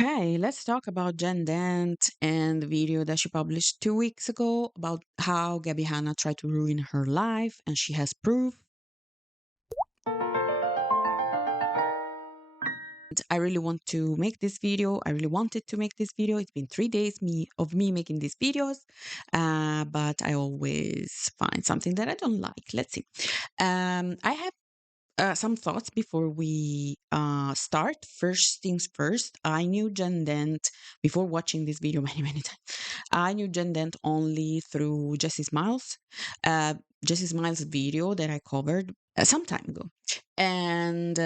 Okay, let's talk about Dent and the video that she published 2 weeks ago about how Gabbie Hanna tried to ruin her life and she has proof. I really want to make this video. I really wanted to make this video. It's been 3 days of me making these videos, but I always find something that I don't like. Let's see. I have some thoughts before we start. First things first, I knew Dent before watching this video many times. I knew Dent only through Jessi Smiles, Jessi Smiles video that I covered some time ago, and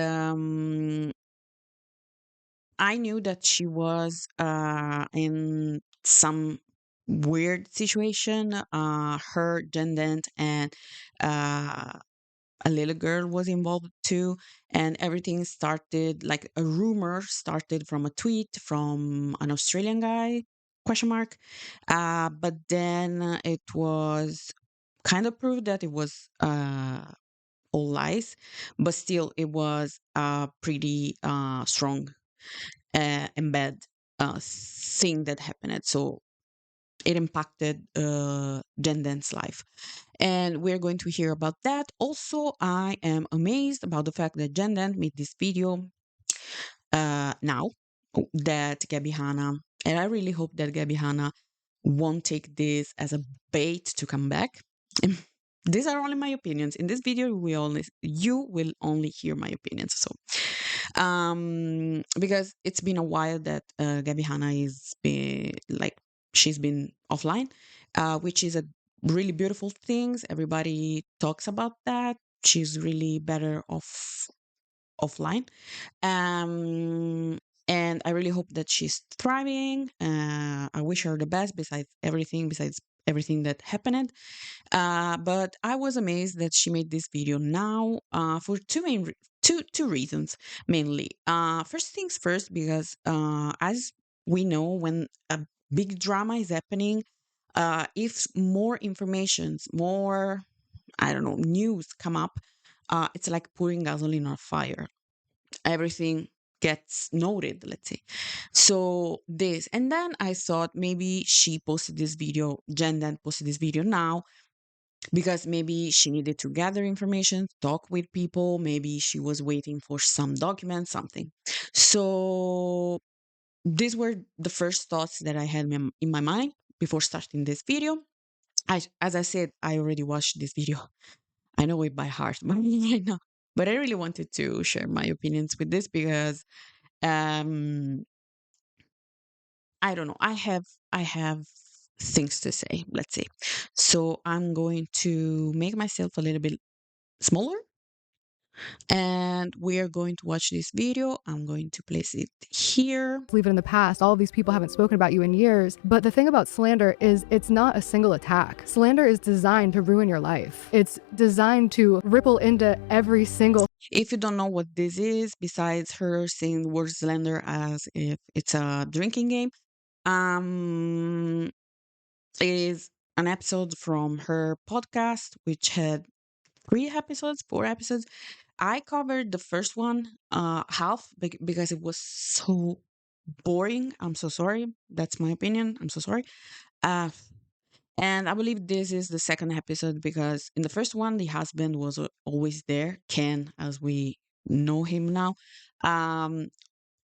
I knew that she was in some weird situation. Her Dent and uh, a little girl was involved too, and everything started like a rumor started from a tweet from an Australian guy, question mark. But then it was kind of proved that it was all lies, but still it was pretty strong and bad thing that happened. So it impacted Dent's life. And we're going to hear about that. Also, I am amazed about the fact that Dent made this video now that Gabbie Hanna, and I really hope that Gabbie Hanna won't take this as a bait to come back. These are only my opinions. In this video, you will only hear my opinions. So, because it's been a while that Gabbie Hanna she's been offline, which is a really beautiful thing. Everybody talks about that. She's really better off offline. And I really hope that she's thriving. I wish her the best besides everything that happened. But I was amazed that she made this video now for two reasons mainly. First things first, because as we know, when a big drama is happening, if more informations, more, I don't know, news come up, it's like pouring gasoline on fire. Everything gets noted, let's say. So this, and then I thought maybe she posted this video, Jen then posted this video now because maybe she needed to gather information, talk with people, maybe she was waiting for some document, something. So these were the first thoughts that I had in my mind before starting this video. As I said, I already watched this video. I know it by heart, but right now. But I really wanted to share my opinions with this because um I don't know. I have things to say, let's say. So I'm going to make myself a little bit smaller and we are going to watch this video. I'm going to place it here. Leave it in the past. All of these people haven't spoken about you in years. But the thing about slander is it's not a single attack. Slander is designed to ruin your life. It's designed to ripple into every single. If you don't know what this is, besides her saying the word slander as if it's a drinking game, is an episode from her podcast, which had 4 episodes. I covered the first one half because it was so boring. I'm so sorry. That's my opinion. I'm so sorry. Uh, and I believe this is the second episode because in the first one, the husband was always there, Ken, as we know him now. Um,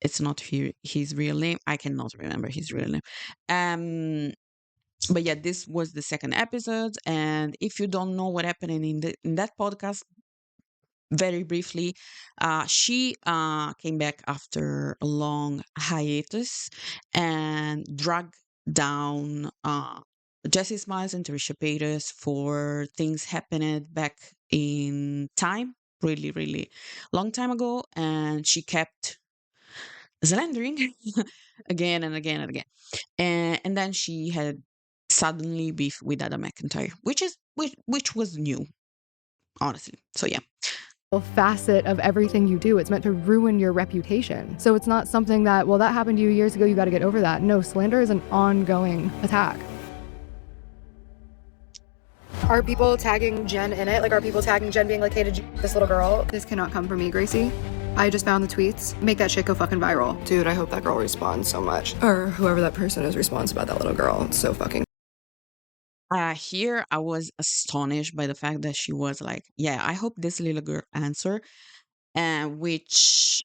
it's not his real name. I cannot remember his real name. But yeah, this was the second episode. And if you don't know what happened in that podcast, very briefly, she came back after a long hiatus and dragged down Jessi Smiles and Trisha Paytas for things happened back in time, really, really long time ago. And she kept slandering again and again and again. And then she had suddenly beef with Adam McIntyre, which was new, honestly. So yeah. Facet of everything you do. It's meant to ruin your reputation. So it's not something that, well, that happened to you years ago, you got to get over that. No, slander is an ongoing attack. Are people tagging Jen in it? Like, are people tagging Jen being like, hey, did you this little girl? This cannot come from me, Gracie. I just found the tweets. Make that shit go fucking viral. Dude, I hope that girl responds so much. Or whoever that person is responds about that little girl. It's so fucking. Here I was astonished by the fact that she was like, yeah, I hope this little girl answer, which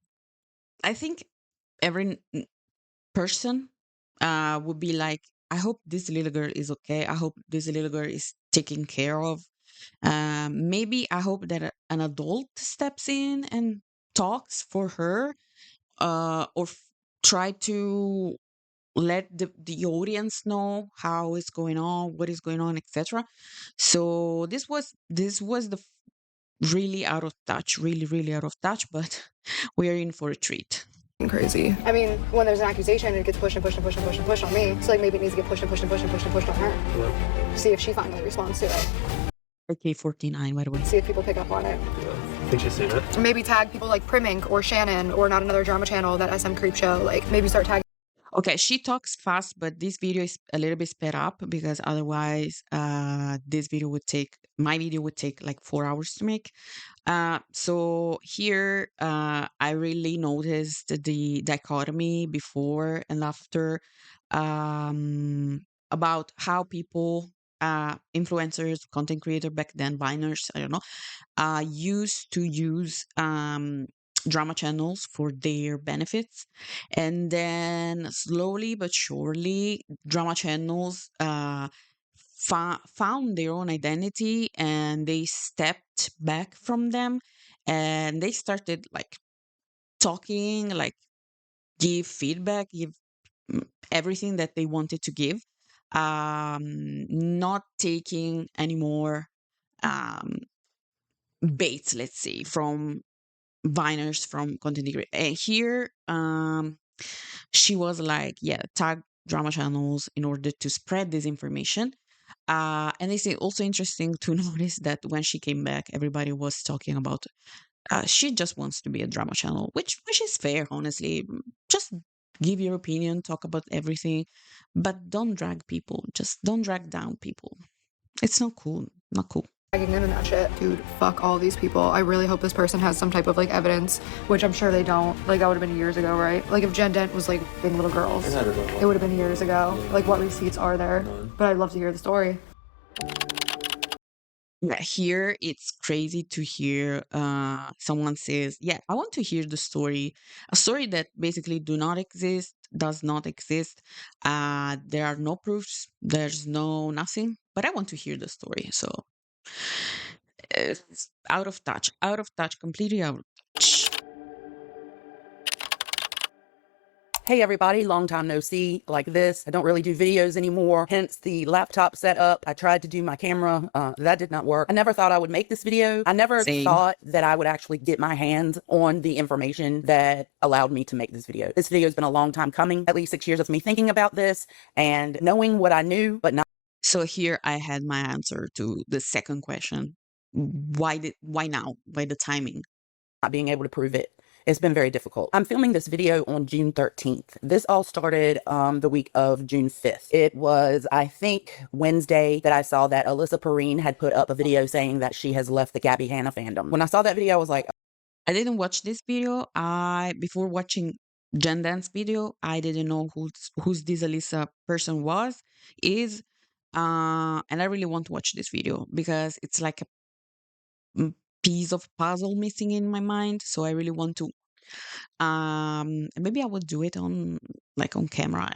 I think every person would be like, I hope this little girl is okay. I hope this little girl is taken care of. Maybe I hope that an adult steps in and talks for her, or try to let the audience know how it's going on, what is going on, etc. So this was the really out of touch, really out of touch, but we are in for a treat. Crazy. I mean, when there's an accusation, it gets pushed and pushed and pushed and pushed and pushed on me. So like maybe it needs to get pushed and pushed and pushed and pushed and pushed on her. Yeah. See if she finally responds to it. AK-49, by the way. See if people pick up on it. Yeah. Think she's seen it? Maybe tag people like Primink or Shannon or Not Another Drama Channel, that SM Creep Show. Like maybe start tagging. Okay, she talks fast, but this video is a little bit sped up because otherwise, my video would take like 4 hours to make. So here, I really noticed the dichotomy before and after, about how people, influencers, content creator back then, Viners, I don't know, used to use drama channels for their benefits, and then slowly but surely drama channels found their own identity, and they stepped back from them, and they started like talking, like give feedback, give everything that they wanted to give, not taking any more baits, let's say, from Viners, from content creators. And here, she was like, yeah, tag drama channels in order to spread this information. And it's also interesting to notice that when she came back, everybody was talking about, she just wants to be a drama channel, which is fair, honestly. Just give your opinion, talk about everything, but don't drag people. Just don't drag down people. It's not cool. Not cool. Tagging them in that shit. Dude, fuck all these people. I really hope this person has some type of like evidence, which I'm sure they don't. Like that would have been years ago, right? Like if Jen Dent was like being little girls, it would have been years ago. Like what receipts are there? But I'd love to hear the story. Yeah, here it's crazy to hear someone says, yeah, I want to hear the story, a story that basically does not exist. There are no proofs, there's no nothing, but I want to hear the story. So it's out of touch, completely out of touch. Hey everybody, long time no see like this. I don't really do videos anymore, hence the laptop setup. I tried to do my camera, that did not work. I never thought I would make this video. I never thought that I would actually get my hands on the information that allowed me to make this video. This video has been a long time coming, at least 6 years of me thinking about this and knowing what I knew, but not. So here I had my answer to the second question. Why now? Why the timing? Not being able to prove it. It's been very difficult. I'm filming this video on June 13th. This all started the week of June 5th. It was, I think, Wednesday that I saw that Alyssa Perrine had put up a video saying that she has left the Gabbie Hanna fandom. When I saw that video, I was like, I didn't watch this video. Before watching Jen Dance video, I didn't know who's this Alyssa person is, and I really want to watch this video because it's like a piece of puzzle missing in my mind. So I really want to, maybe I will do it on camera.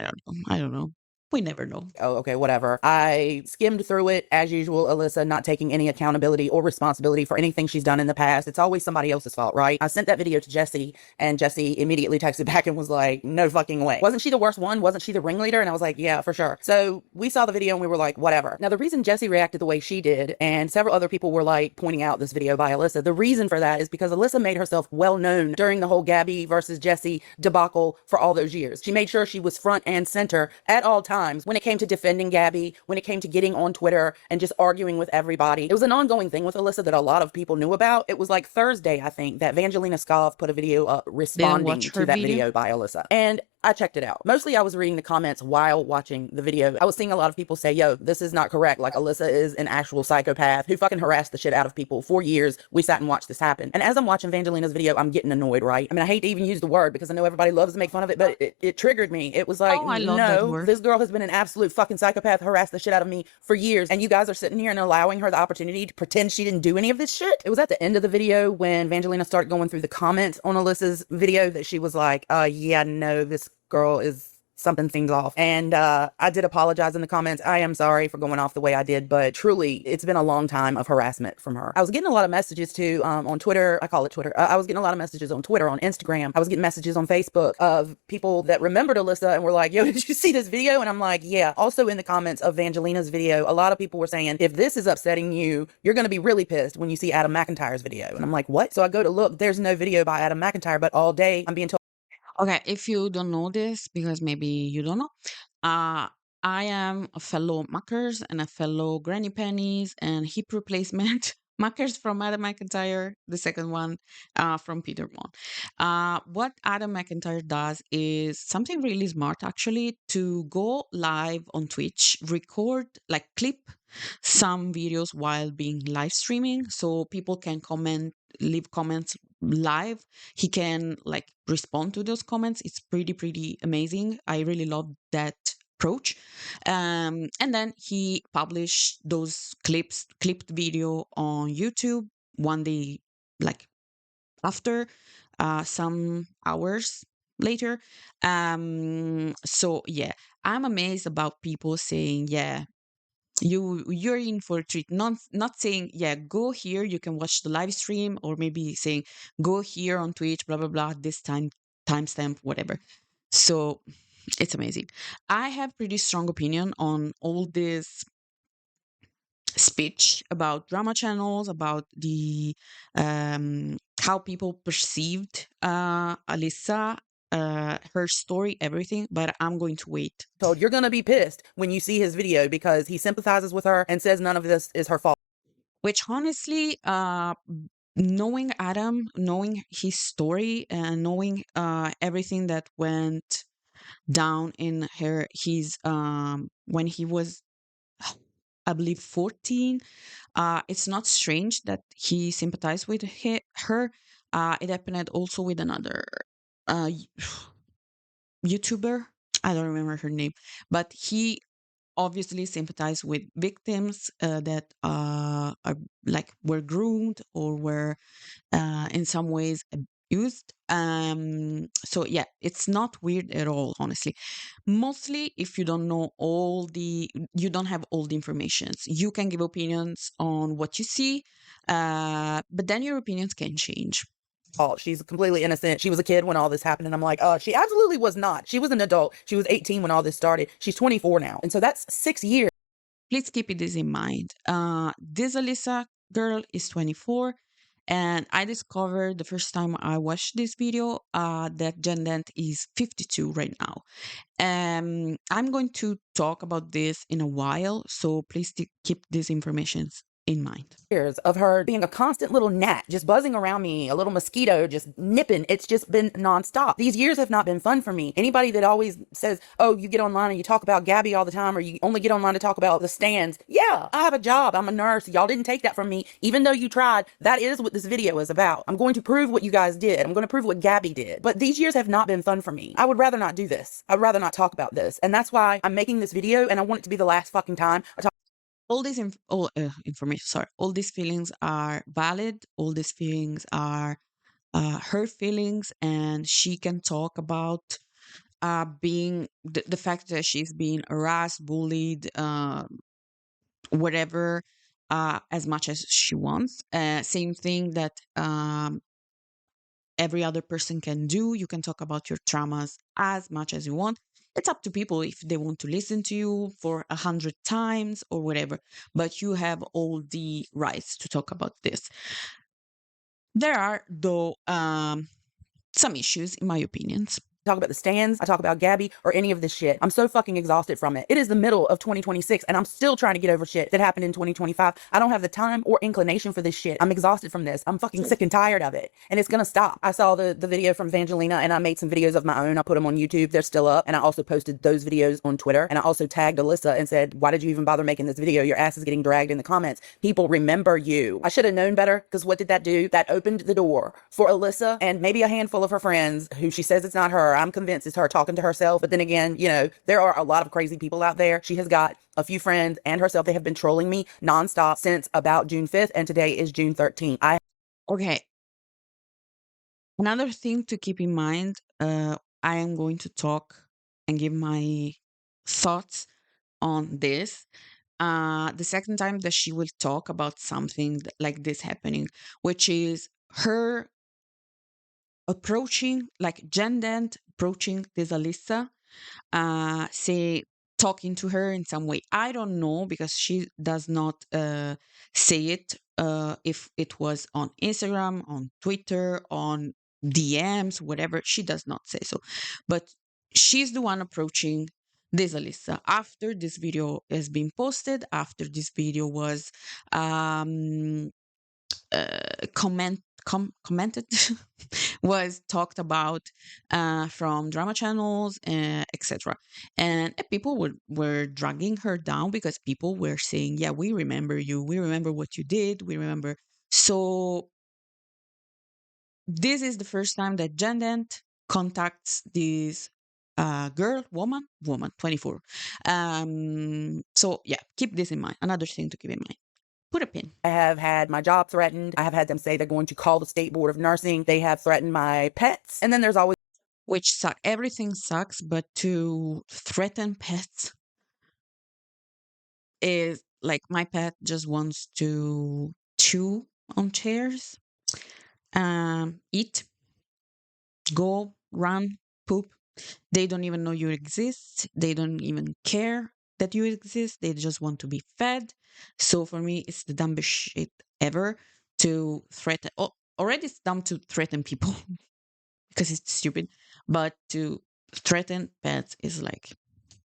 I don't know. We never know. Oh, okay, whatever. I skimmed through it as usual. Alyssa not taking any accountability or responsibility for anything she's done in the past. It's always somebody else's fault, right? I sent that video to Jessi, and Jessi immediately texted back and was like, no fucking way. Wasn't she the worst one? Wasn't she the ringleader? And I was like, yeah, for sure. So we saw the video and we were like, whatever. Now, the reason Jessi reacted the way she did, and several other people were like pointing out this video by Alyssa, the reason for that is because Alyssa made herself well known during the whole Gabbie versus Jessi debacle for all those years. She made sure she was front and center at all times times when it came to defending Gabbie, when it came to getting on Twitter and just arguing with everybody. It was an ongoing thing with Alyssa that a lot of people knew about. It was like Thursday, I think, that Vangelina Skov put a video up responding to that video by Alyssa. And I checked it out. Mostly I was reading the comments while watching the video. I was seeing a lot of people say, yo, this is not correct. Like, Alyssa is an actual psychopath who fucking harassed the shit out of people for years. We sat and watched this happen. And as I'm watching Vangelina's video, I'm getting annoyed, right? I mean, I hate to even use the word because I know everybody loves to make fun of it, but it triggered me. It was like, I love that no, word. this girl has been an absolute fucking psychopath, harassed the shit out of me for years. And you guys are sitting here and allowing her the opportunity to pretend she didn't do any of this shit. It was at the end of the video when Vangelina started going through the comments on Alyssa's video that she was like, yeah, no, this girl is something seems off. And I did apologize in the comments. I am sorry for going off the way I did, but truly, it's been a long time of harassment from her. I was getting a lot of messages too on Twitter. I call it Twitter. I was getting a lot of messages on Twitter, on Instagram. I was getting messages on Facebook of people that remembered Alyssa and were like, yo, did you see this video? And I'm like, yeah. Also in the comments of Vangelina's video, a lot of people were saying, if this is upsetting you, you're going to be really pissed when you see Adam McIntyre's video. And I'm like, what? So I go to look, there's no video by Adam McIntyre, but all day I'm being told, Okay, if you don't know this, because maybe you don't know, I am a fellow Muckers and a fellow Granny Pennies and hip replacement. Muckers from Adam McIntyre, the second one from Peter Monn. What Adam McIntyre does is something really smart, actually, to go live on Twitch, record, like clip some videos while being live streaming so people can comment, leave comments live. He can like respond to those comments. It's pretty amazing. I really love that approach. And then he published those clipped video on YouTube one day, like after some hours later. So yeah, I'm amazed about people saying, yeah, you're in for a treat, not saying, yeah, go here, you can watch the live stream, or maybe saying, go here on Twitch, blah blah blah, this timestamp, whatever. So it's amazing. I have pretty strong opinion on all this speech about drama channels, about the how people perceived Alyssa, her story, everything, but I'm going to wait. told you're gonna be pissed when you see his video because he sympathizes with her and says none of this is her fault. Which honestly, knowing Adam, knowing his story, and knowing everything that went down in his when he was, I believe, 14, it's not strange that he sympathized with her. It happened also with another uh, YouTuber. I don't remember her name, but he obviously sympathized with victims that are like were groomed or were in some ways abused. So yeah, it's not weird at all, honestly. Mostly if you don't know you don't have all the informations, you can give opinions on what you see, but then your opinions can change. She's completely innocent. She was a kid when all this happened. And I'm like, she absolutely was not. She was an adult. She was 18 when all this started. She's 24 now. And so that's 6 years. Please keep this in mind. This Alyssa girl is 24, and I discovered the first time I watched this video that Dent is 52 right now. I'm going to talk about this in a while, so please keep these informations in mind. Years of her being a constant little gnat, just buzzing around me, a little mosquito, just nipping. It's just been nonstop. These years have not been fun for me. Anybody that always says, oh, you get online and you talk about Gabbie all the time, or you only get online to talk about the stands. Yeah, I have a job. I'm a nurse. Y'all didn't take that from me, even though you tried. That is what this video is about. I'm going to prove what you guys did. I'm going to prove what Gabbie did. But these years have not been fun for me. I would rather not do this. I'd rather not talk about this. And that's why I'm making this video, and I want it to be the last fucking time I talk. All this information, sorry, all these feelings are valid. All these feelings are her feelings, and she can talk about being the fact that she's being harassed, bullied, whatever, as much as she wants. Same thing that every other person can do. You can talk about your traumas as much as you want. It's up to people if they want to listen to you for 100 times or whatever, but you have all the rights to talk about this. There are, though, some issues, in my opinions. talk about the stands, I talk about Gabbie, or any of this shit. I'm so fucking exhausted from it. It is the middle of 2026 and I'm still trying to get over shit that happened in 2025. I don't have the time or inclination for this shit. I'm exhausted from this. I'm fucking sick and tired of it. And it's gonna stop. I saw the video from Evangelina and I made some videos of my own. I put them on YouTube. They're still up. And I also posted those videos on Twitter. And I also tagged Alyssa and said, why did you even bother making this video? Your ass is getting dragged in the comments. People remember you. I should have known better, because what did that do? That opened the door for Alyssa and maybe a handful of her friends who she says it's not her. I'm convinced it's her talking to herself. But then again, you know, there are a lot of crazy people out there. She has got a few friends and herself. They have been trolling me nonstop since about June 5th. And today is June 13th. Okay. Another thing to keep in mind, I am going to talk and give my thoughts on this. The second time that she will talk about something like this happening, which is her approaching, like Dent approaching this Alyssa, say talking to her in some way. I don't know, because she does not say it, if it was on Instagram, on Twitter, on DMs, whatever. She does not say so, but she's the one approaching this Alyssa after this video has been posted, after this video was commented was talked about from drama channels, etc. And people were dragging her down, because people were saying, yeah, we remember you, we remember what you did, we remember. So this is the first time that Dent contacts this woman 24. So yeah, keep this in mind. Another thing to keep in mind. Put a pin. I have had my job threatened. I have had them say they're going to call the State Board of Nursing. They have threatened my pets. And then there's always, which suck. Everything sucks, but to threaten pets is like, my pet just wants to chew on chairs, eat, go, run, poop. They don't even know you exist. They don't even care that you exist. They just want to be fed. So for me, it's the dumbest shit ever to threaten. Oh, already it's dumb to threaten people because it's stupid, but to threaten pets is like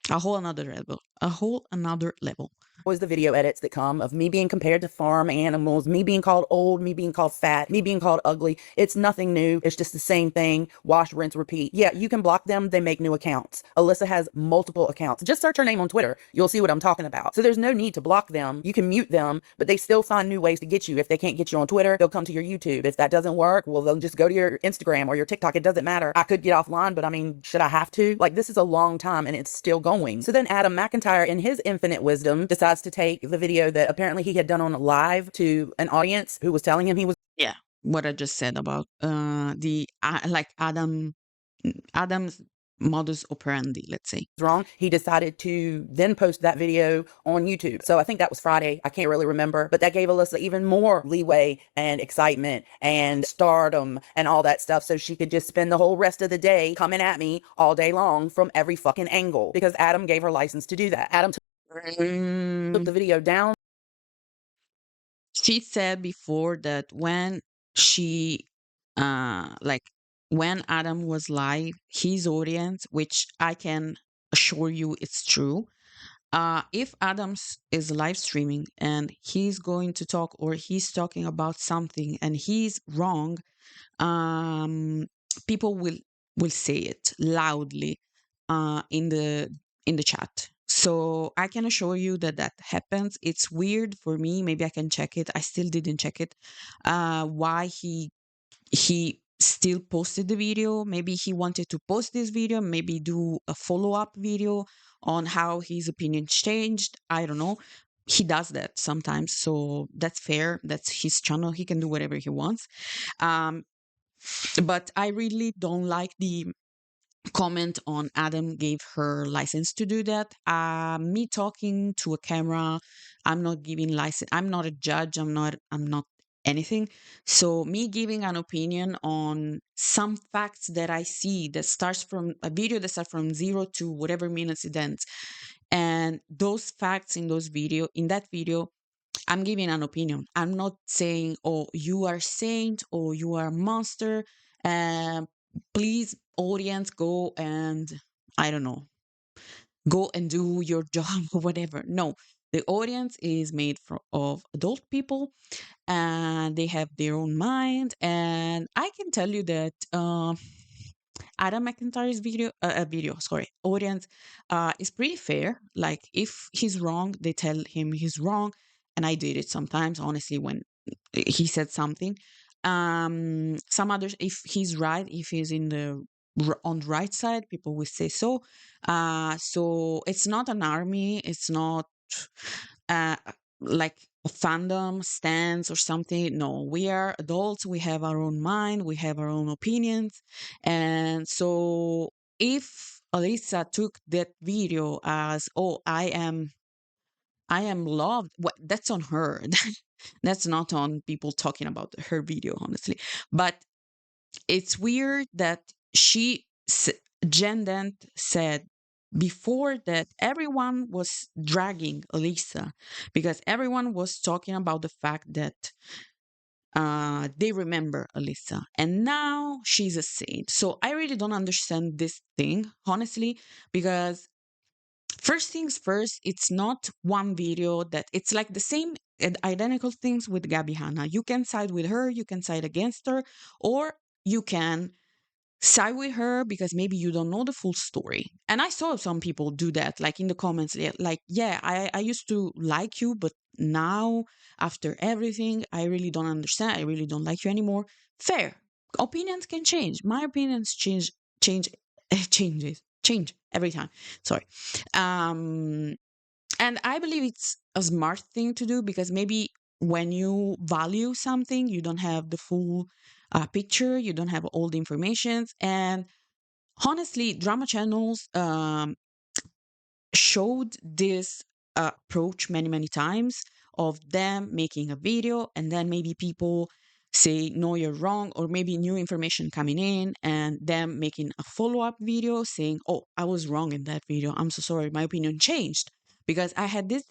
a whole another level. A whole another level. always the video edits that come of me being compared to farm animals, me being called old, me being called fat, me being called ugly. It's nothing new. It's just the same thing. Wash, rinse, repeat. Yeah, you can block them. They make new accounts. Alyssa has multiple accounts. Just search her name on Twitter. You'll see what I'm talking about. So there's no need to block them. You can mute them, but they still find new ways to get you. If they can't get you on Twitter, they'll come to your YouTube. If that doesn't work, well, they'll just go to your Instagram or your TikTok. It doesn't matter. I could get offline, but I mean, should I have to? Like, this is a long time and it's still going. So then Adam McIntyre, in his infinite wisdom, decides to take the video that apparently he had done on live to an audience who was telling him he was, yeah, what I just said about the like Adam's modus operandi, let's say, wrong. He decided to then post that video on YouTube. So I think that was Friday. I can't really remember, but that gave Alyssa even more leeway and excitement and stardom and all that stuff. So she could just spend the whole rest of the day coming at me all day long from every fucking angle, because Adam gave her license to do that. Adam took the video down. She said before that when she like when Adam was live, his audience, which I can assure you it's true, if Adams is live streaming and he's going to talk, or he's talking about something and he's wrong, people will say it loudly in the chat. So I can assure you that that happens. It's weird for me. Maybe I can check it. I still didn't check it. Why he still posted the video? Maybe he wanted to post this video. Maybe do a follow-up video on how his opinion changed. I don't know. He does that sometimes, so that's fair. That's his channel. He can do whatever he wants. But I really don't like the comment on Adam gave her license to do that. Me talking to a camera, I'm not giving license. I'm not a judge. I'm not anything. So me giving an opinion on some facts that I see that starts from a video that starts from 0 to whatever minutes it ends, and those facts in that video, I'm giving an opinion. I'm not saying, oh, you are a saint or you are a monster. please, audience, go and, I don't know, go and do your job or whatever. No, the audience is made of adult people, and they have their own mind. And I can tell you that Adam McIntyre's audience is pretty fair. Like, if he's wrong, they tell him he's wrong. And I did it sometimes, honestly, when he said something. Some others, if he's right, if he's on the right side, people will say so. So it's not an army. It's not uh, like a fandom stance or something. No, we are adults. We have our own mind. We have our own opinions. And so if Alyssa took that video as, oh, I am loved, that's on her. That's not on people talking about her video, honestly. But it's weird that Jen Dent said before that everyone was dragging Alyssa because everyone was talking about the fact that they remember Alyssa, and now she's a saint. So I really don't understand this thing, honestly, because first things first, it's not one video that it's like the same identical things with Gabbie Hanna. You can side with her, you can side against her, or you can side with her because maybe you don't know the full story. And I saw some people do that, like in the comments, like, yeah, I used to like you, but now after everything, I really don't understand. I really don't like you anymore. Fair. Opinions can change. My opinions change, change every time. Sorry. Um, and I believe it's a smart thing to do because maybe when you value something, you don't have the full picture, you don't have all the information. And honestly, drama channels showed this approach many, many times of them making a video and then maybe people say, no, you're wrong, or maybe new information coming in and them making a follow-up video saying, oh, I was wrong in that video. I'm so sorry. My opinion changed because I had this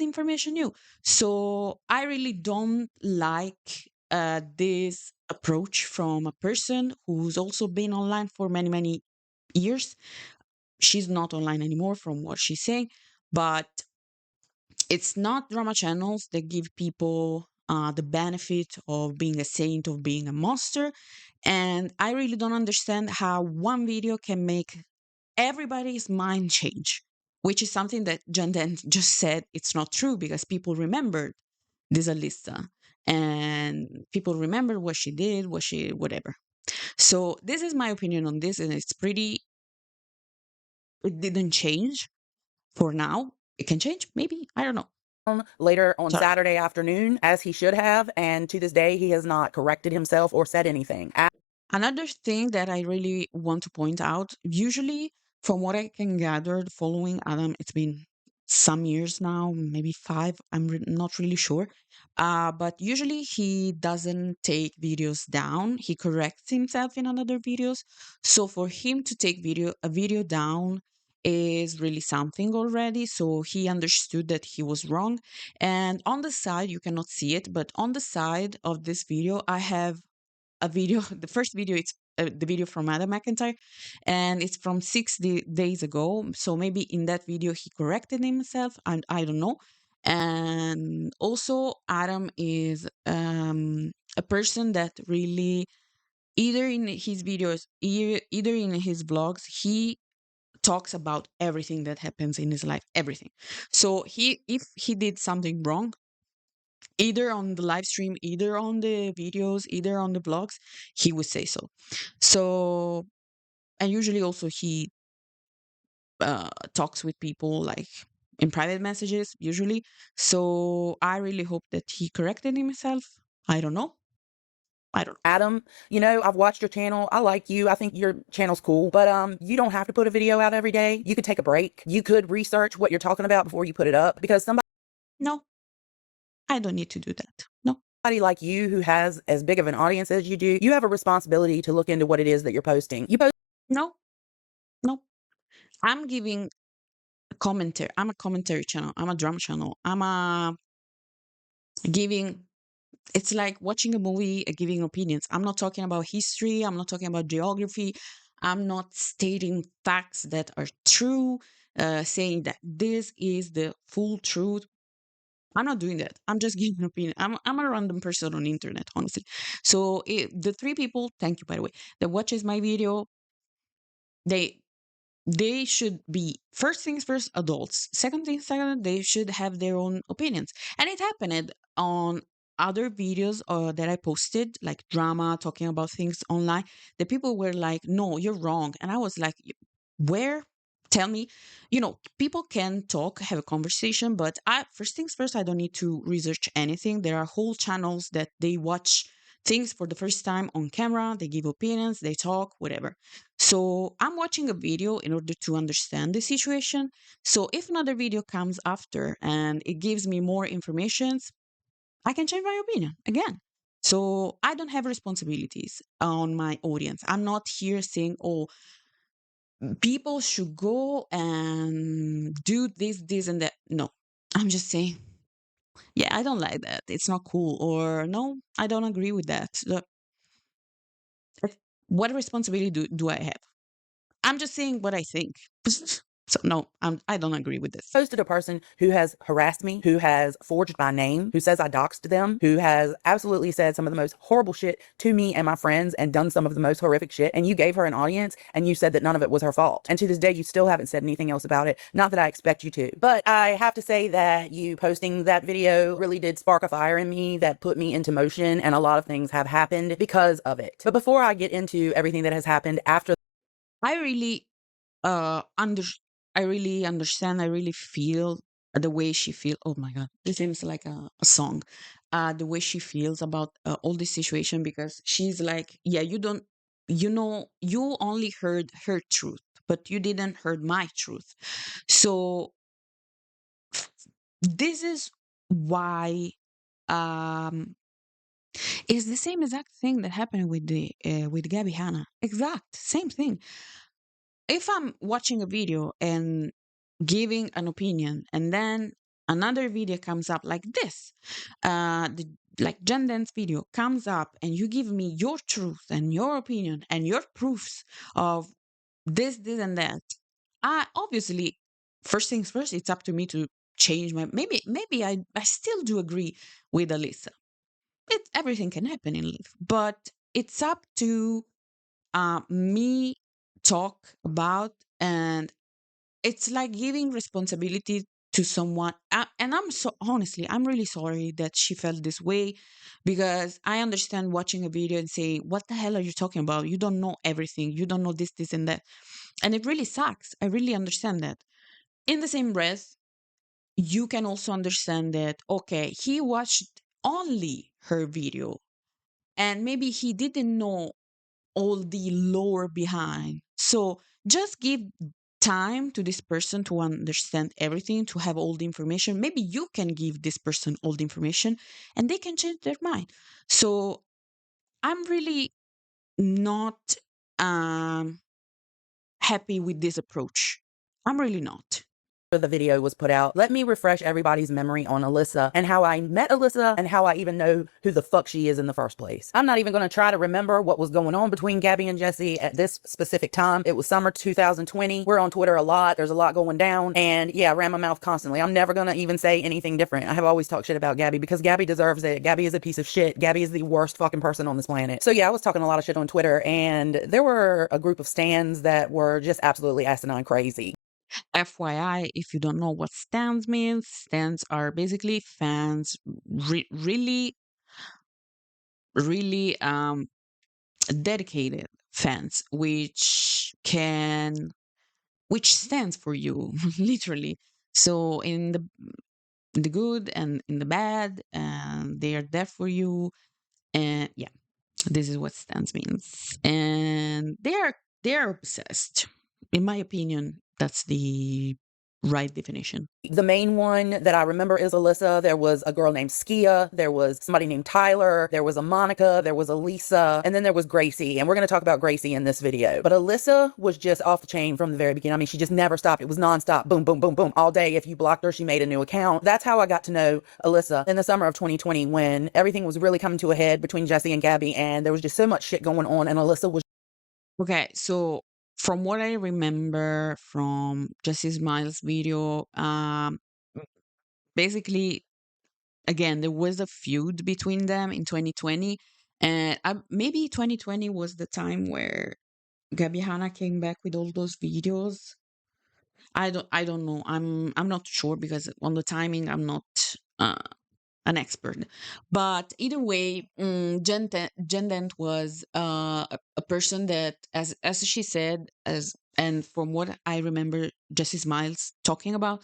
information new. So I really don't like this approach from a person who's also been online for many, many years. She's not online anymore from what she's saying, but it's not drama channels that give people the benefit of being a saint, of being a monster. And I really don't understand how one video can make everybody's mind change, which is something that Jen Dent just said it's not true because people remembered this Alyssa and people remember what she did, whatever. So this is my opinion on this, and it didn't change for now. It can change, maybe. I don't know. Later on Sorry. Saturday afternoon, as he should have, and to this day, he has not corrected himself or said anything. Another thing that I really want to point out, usually from what I can gather following Adam, it's been some years now, maybe 5, not really sure. But usually he doesn't take videos down. He corrects himself in another videos. So for him to take a video down is really something already. So he understood that he was wrong. And on the side, you cannot see it, but on the side of this video, I have a video. The first video, it's the video from Adam McIntyre, and it's from 6 days ago. So maybe in that video he corrected himself, and I don't know. And also, Adam is a person that really, either in his videos, either in his blogs, he talks about everything that happens in his life, everything. So if he did something wrong, either on the live stream, either on the videos, either on the blogs, he would say so. So, and usually also he talks with people like in private messages, usually. So I really hope that he corrected himself. I don't know. I don't know. Adam, I've watched your channel. I like you. I think your channel's cool, but you don't have to put a video out every day. You could take a break. You could research what you're talking about before you put it up, because No, I don't need to do that. No. somebody like you who has as big of an audience as you do, you have a responsibility to look into what it is that you're posting. No, no. I'm giving a commentary. I'm a commentary channel. I'm a drama channel. I'm a giving it's like watching a movie, giving opinions. I'm not talking about history. I'm not talking about geography. I'm not stating facts that are true, saying that this is the full truth. I'm not doing that. I'm just giving an opinion. I'm a random person on the internet, honestly. So the three people, thank you by the way, that watches my video, they they should be, first things first, adults. Second things second, they should have their own opinions. And it happened on other videos that I posted, like drama, talking about things online. The people were like, no, you're wrong. And I was like, where? Tell me. People can talk, have a conversation, but first things first, I don't need to research anything. There are whole channels that they watch things for the first time on camera, they give opinions, they talk, whatever. So I'm watching a video in order to understand the situation. So if another video comes after and it gives me more information, I can change my opinion again. So I don't have responsibilities on my audience. I'm not here saying, oh, people should go and do this, and that. No, I'm just saying, yeah, I don't like that. It's not cool. Or no, I don't agree with that. What responsibility do I have? I'm just saying what I think. So no, I don't agree with this. Posted a person who has harassed me, who has forged my name, who says I doxed them, who has absolutely said some of the most horrible shit to me and my friends and done some of the most horrific shit. And you gave her an audience and you said that none of it was her fault. And to this day, you still haven't said anything else about it. Not that I expect you to, but I have to say that you posting that video really did spark a fire in me that put me into motion, and a lot of things have happened because of it. But before I get into everything that has happened after, I really under I really understand. I really feel the way she feels. Oh my God, this seems like a song. The way she feels about all this situation, because she's like, yeah, you only heard her truth, but you didn't heard my truth. So this is why it's the same exact thing that happened with Gabbie Hanna. Exact same thing. If I'm watching a video and giving an opinion, and then another video comes up like this, like Dent's video comes up, and you give me your truth and your opinion and your proofs of this, and that, I obviously, first things first, it's up to me to change my, maybe I still do agree with Alyssa. Everything can happen in life, but it's up to me talk about, and it's like giving responsibility to someone. And I'm so, honestly, I'm really sorry that she felt this way, because I understand watching a video and say, what the hell are you talking about? You don't know everything. You don't know this, and that. And it really sucks. I really understand that. In the same breath, you can also understand that, okay, he watched only her video, and maybe he didn't know all the lore behind. So just give time to this person to understand everything, to have all the information. Maybe you can give this person all the information and they can change their mind. So I'm really not um, happy with this approach. I'm really not. the video was put out, let me refresh everybody's memory on Alyssa and how I met Alyssa and how I even know who the fuck she is in the first place. I'm not even going to try to remember what was going on between Gabbie and Jessi at this specific time. It was summer 2020. We're on Twitter a lot. There's a lot going down. And yeah, I ran my mouth constantly. I'm never going to even say anything different. I have always talked shit about Gabbie because Gabbie deserves it. Gabbie is a piece of shit. Gabbie is the worst fucking person on this planet. So yeah, I was talking a lot of shit on Twitter, and there were a group of stans that were just absolutely asinine crazy. FYI, if you don't know what stans means, stans are basically fans, really, really dedicated fans, which stands for you, literally. So in the good and in the bad, and they are there for you. And yeah, this is what stans means. And they are obsessed. In my opinion, that's the right definition. The main one that I remember is Alyssa. There was a girl named Skia. There was somebody named Tyler. There was a Monica. There was a Lisa. And then there was Gracie. And we're going to talk about Gracie in this video. But Alyssa was just off the chain from the very beginning. I mean, she just never stopped. It was nonstop. Boom, boom, boom, boom. All day. If you blocked her, she made a new account. That's how I got to know Alyssa in the summer of 2020 when everything was really coming to a head between Jessi and Gabbie. And there was just so much shit going on. And Alyssa was Okay, so from what I remember from Jessi Smiles video, basically, again, there was a feud between them in 2020, and maybe 2020 was the time where Gabbie Hanna came back with all those videos. I don't know. I'm not sure because on the timing I'm not uh, an expert. But either way, Jen Dent was a person that, as she said, and from what I remember, Jessi Smiles talking about,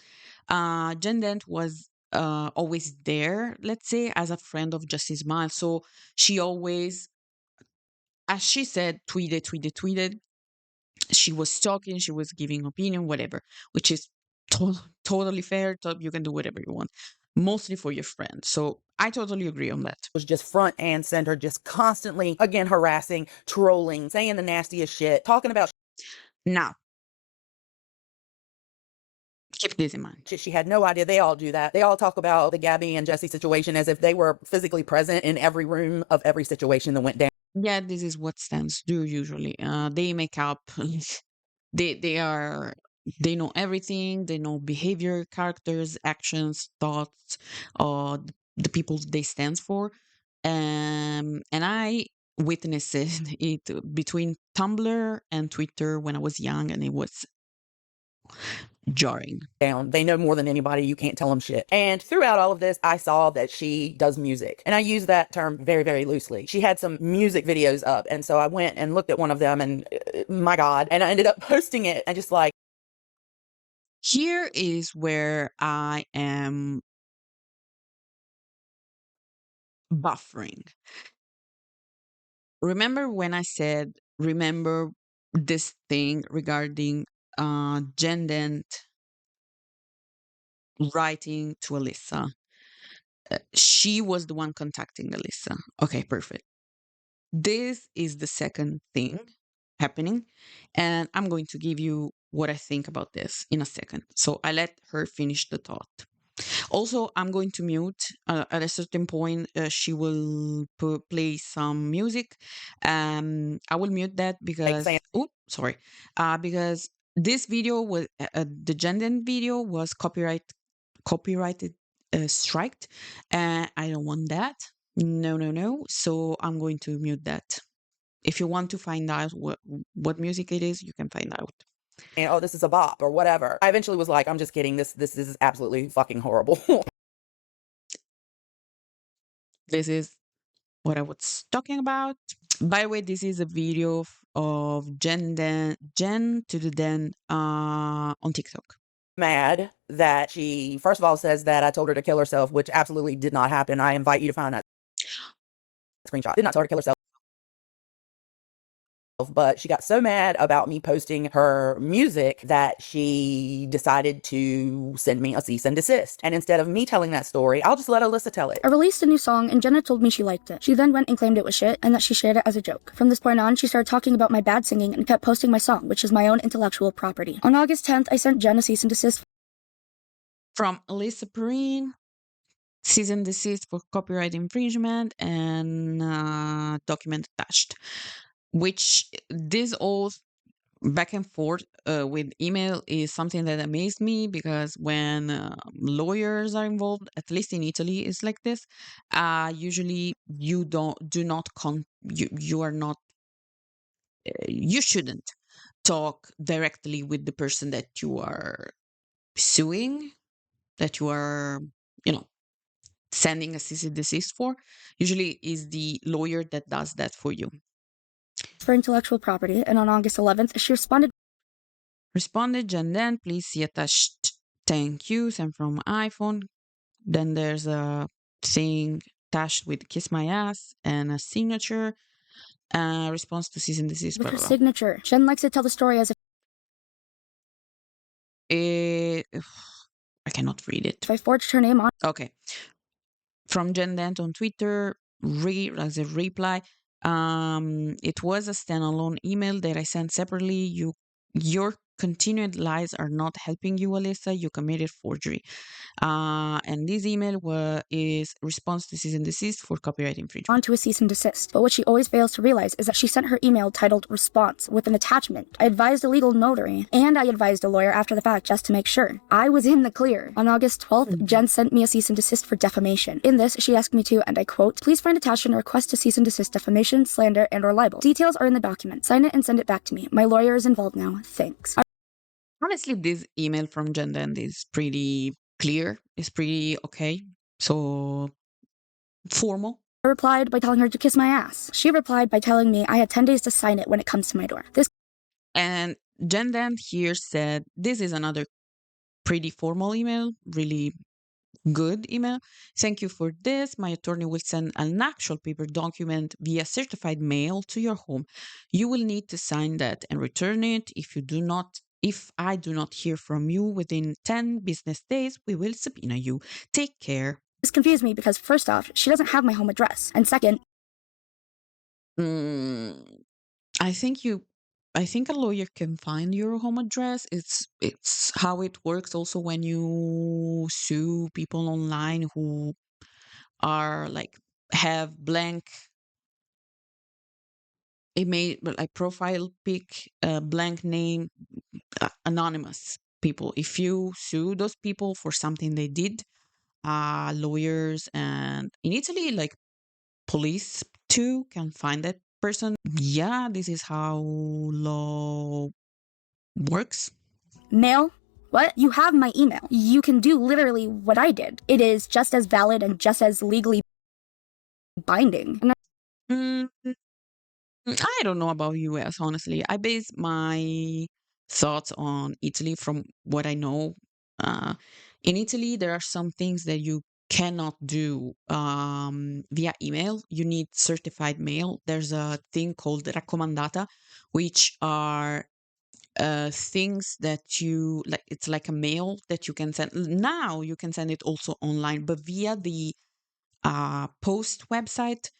Jen Dent was always there, let's say, as a friend of Jessi Smiles. So she always, as she said, tweeted. She was talking, she was giving opinion, whatever, which is totally fair. You can do whatever you want, mostly for your friend. So I totally agree on that. was just front and center, just constantly, again, harassing, trolling, saying the nastiest shit, talking about Now, keep this in mind. shit she had no idea. They all do that. They all talk about the Gabbie and Jessi situation as if they were physically present in every room of every situation that went down. Yeah, this is what stands do usually. They make up. They know everything. They know behavior, characters, actions, thoughts, the people they stands for. And I witnessed it between Tumblr and Twitter when I was young, and it was jarring. They know more than anybody. You can't tell them shit. And throughout all of this, I saw that she does music. And I use that term very, very loosely. She had some music videos up. And so I went and looked at one of them and my God, and I ended up posting it and just like, Here is where I am buffering. Remember when I said, remember this thing regarding Jen Dent writing to Alyssa? She was the one contacting Alyssa. Okay, perfect. This is the second thing happening, and I'm going to give you what I think about this in a second. So I let her finish the thought. Also, I'm going to mute at a certain point. She will play some music. I will mute that because because this video was the Jenden video was copyrighted striked, and I don't want that. No. So I'm going to mute that. If you want to find out what music it is, you can find out. and, oh, this is a bop or whatever. I eventually was like, I'm just kidding. This is absolutely fucking horrible. This is what I was talking about. By the way, this is a video of Jen to the Den on TikTok. Mad that she, first of all, says that I told her to kill herself, which absolutely did not happen. I invite you to find that screenshot. Did not tell her to kill herself. But she got so mad about me posting her music that she decided to send me a cease and desist. And instead of me telling that story, I'll just let Alyssa tell it. I released a new song and Jenna told me she liked it. She then went and claimed it was shit and that she shared it as a joke. From this point on, she started talking about my bad singing and kept posting my song, which is my own intellectual property. On August 10th, I sent Jen a cease and desist From Alyssa Perrine, cease and desist for copyright infringement and document attached. Which this all back and forth with email is something that amazed me because when lawyers are involved, at least in Italy, is like this. Usually, you are not you shouldn't talk directly with the person that you are suing, that you are sending a cease and desist for. Usually, is the lawyer that does that for you. for intellectual property, and on August 11th, she responded, and then please see attached thank you sent from iPhone. Then there's a thing attached with kiss my ass and a signature. Response to cease and desist. with her signature. Jen likes to tell the story as if I cannot read it. if I forged her name on. Okay. From Dent on Twitter, as a reply, it was a standalone email that I sent separately. Your continued lies are not helping you, Alyssa. You committed forgery. And this email is response to cease and desist for copyright infringement. Onto a cease and desist. But what she always fails to realize is that she sent her email titled response with an attachment. I advised a legal notary and I advised a lawyer after the fact just to make sure. I was in the clear. On August 12th, Jen sent me a cease and desist for defamation. In this, she asked me to, and I quote, please find attached a request to cease and desist defamation, slander, and or libel. Details are in the document. Sign it and send it back to me. My lawyer is involved now. Thanks. Honestly, this email from Dent is pretty clear. It's pretty okay. So formal. I replied by telling her to kiss my ass. She replied by telling me I had 10 days to sign it when it comes to my door. And Dent here said, this is another pretty formal email, really good email. Thank you for this. My attorney will send an actual paper document via certified mail to your home. You will need to sign that and return it. If I do not hear from you within 10 business days, we will subpoena you. Take care. This confused me because, first off, she doesn't have my home address. And second, I think a lawyer can find your home address. It's how it works also when you sue people online who are have blank email, like profile pic, blank name, anonymous people. If you sue those people for something they did, lawyers and in Italy, police too can find that person. Yeah, this is how law works. mail? What? You have my email. You can do literally what I did. It is just as valid and just as legally binding. Mm, I don't know about US, honestly. I base my thoughts on Italy from what I know. In Italy, there are some things that you cannot do via email. You need certified mail. There's a thing called raccomandata, which are things that you like. It's like a mail that you can send. Now you can send it also online, but via the post website.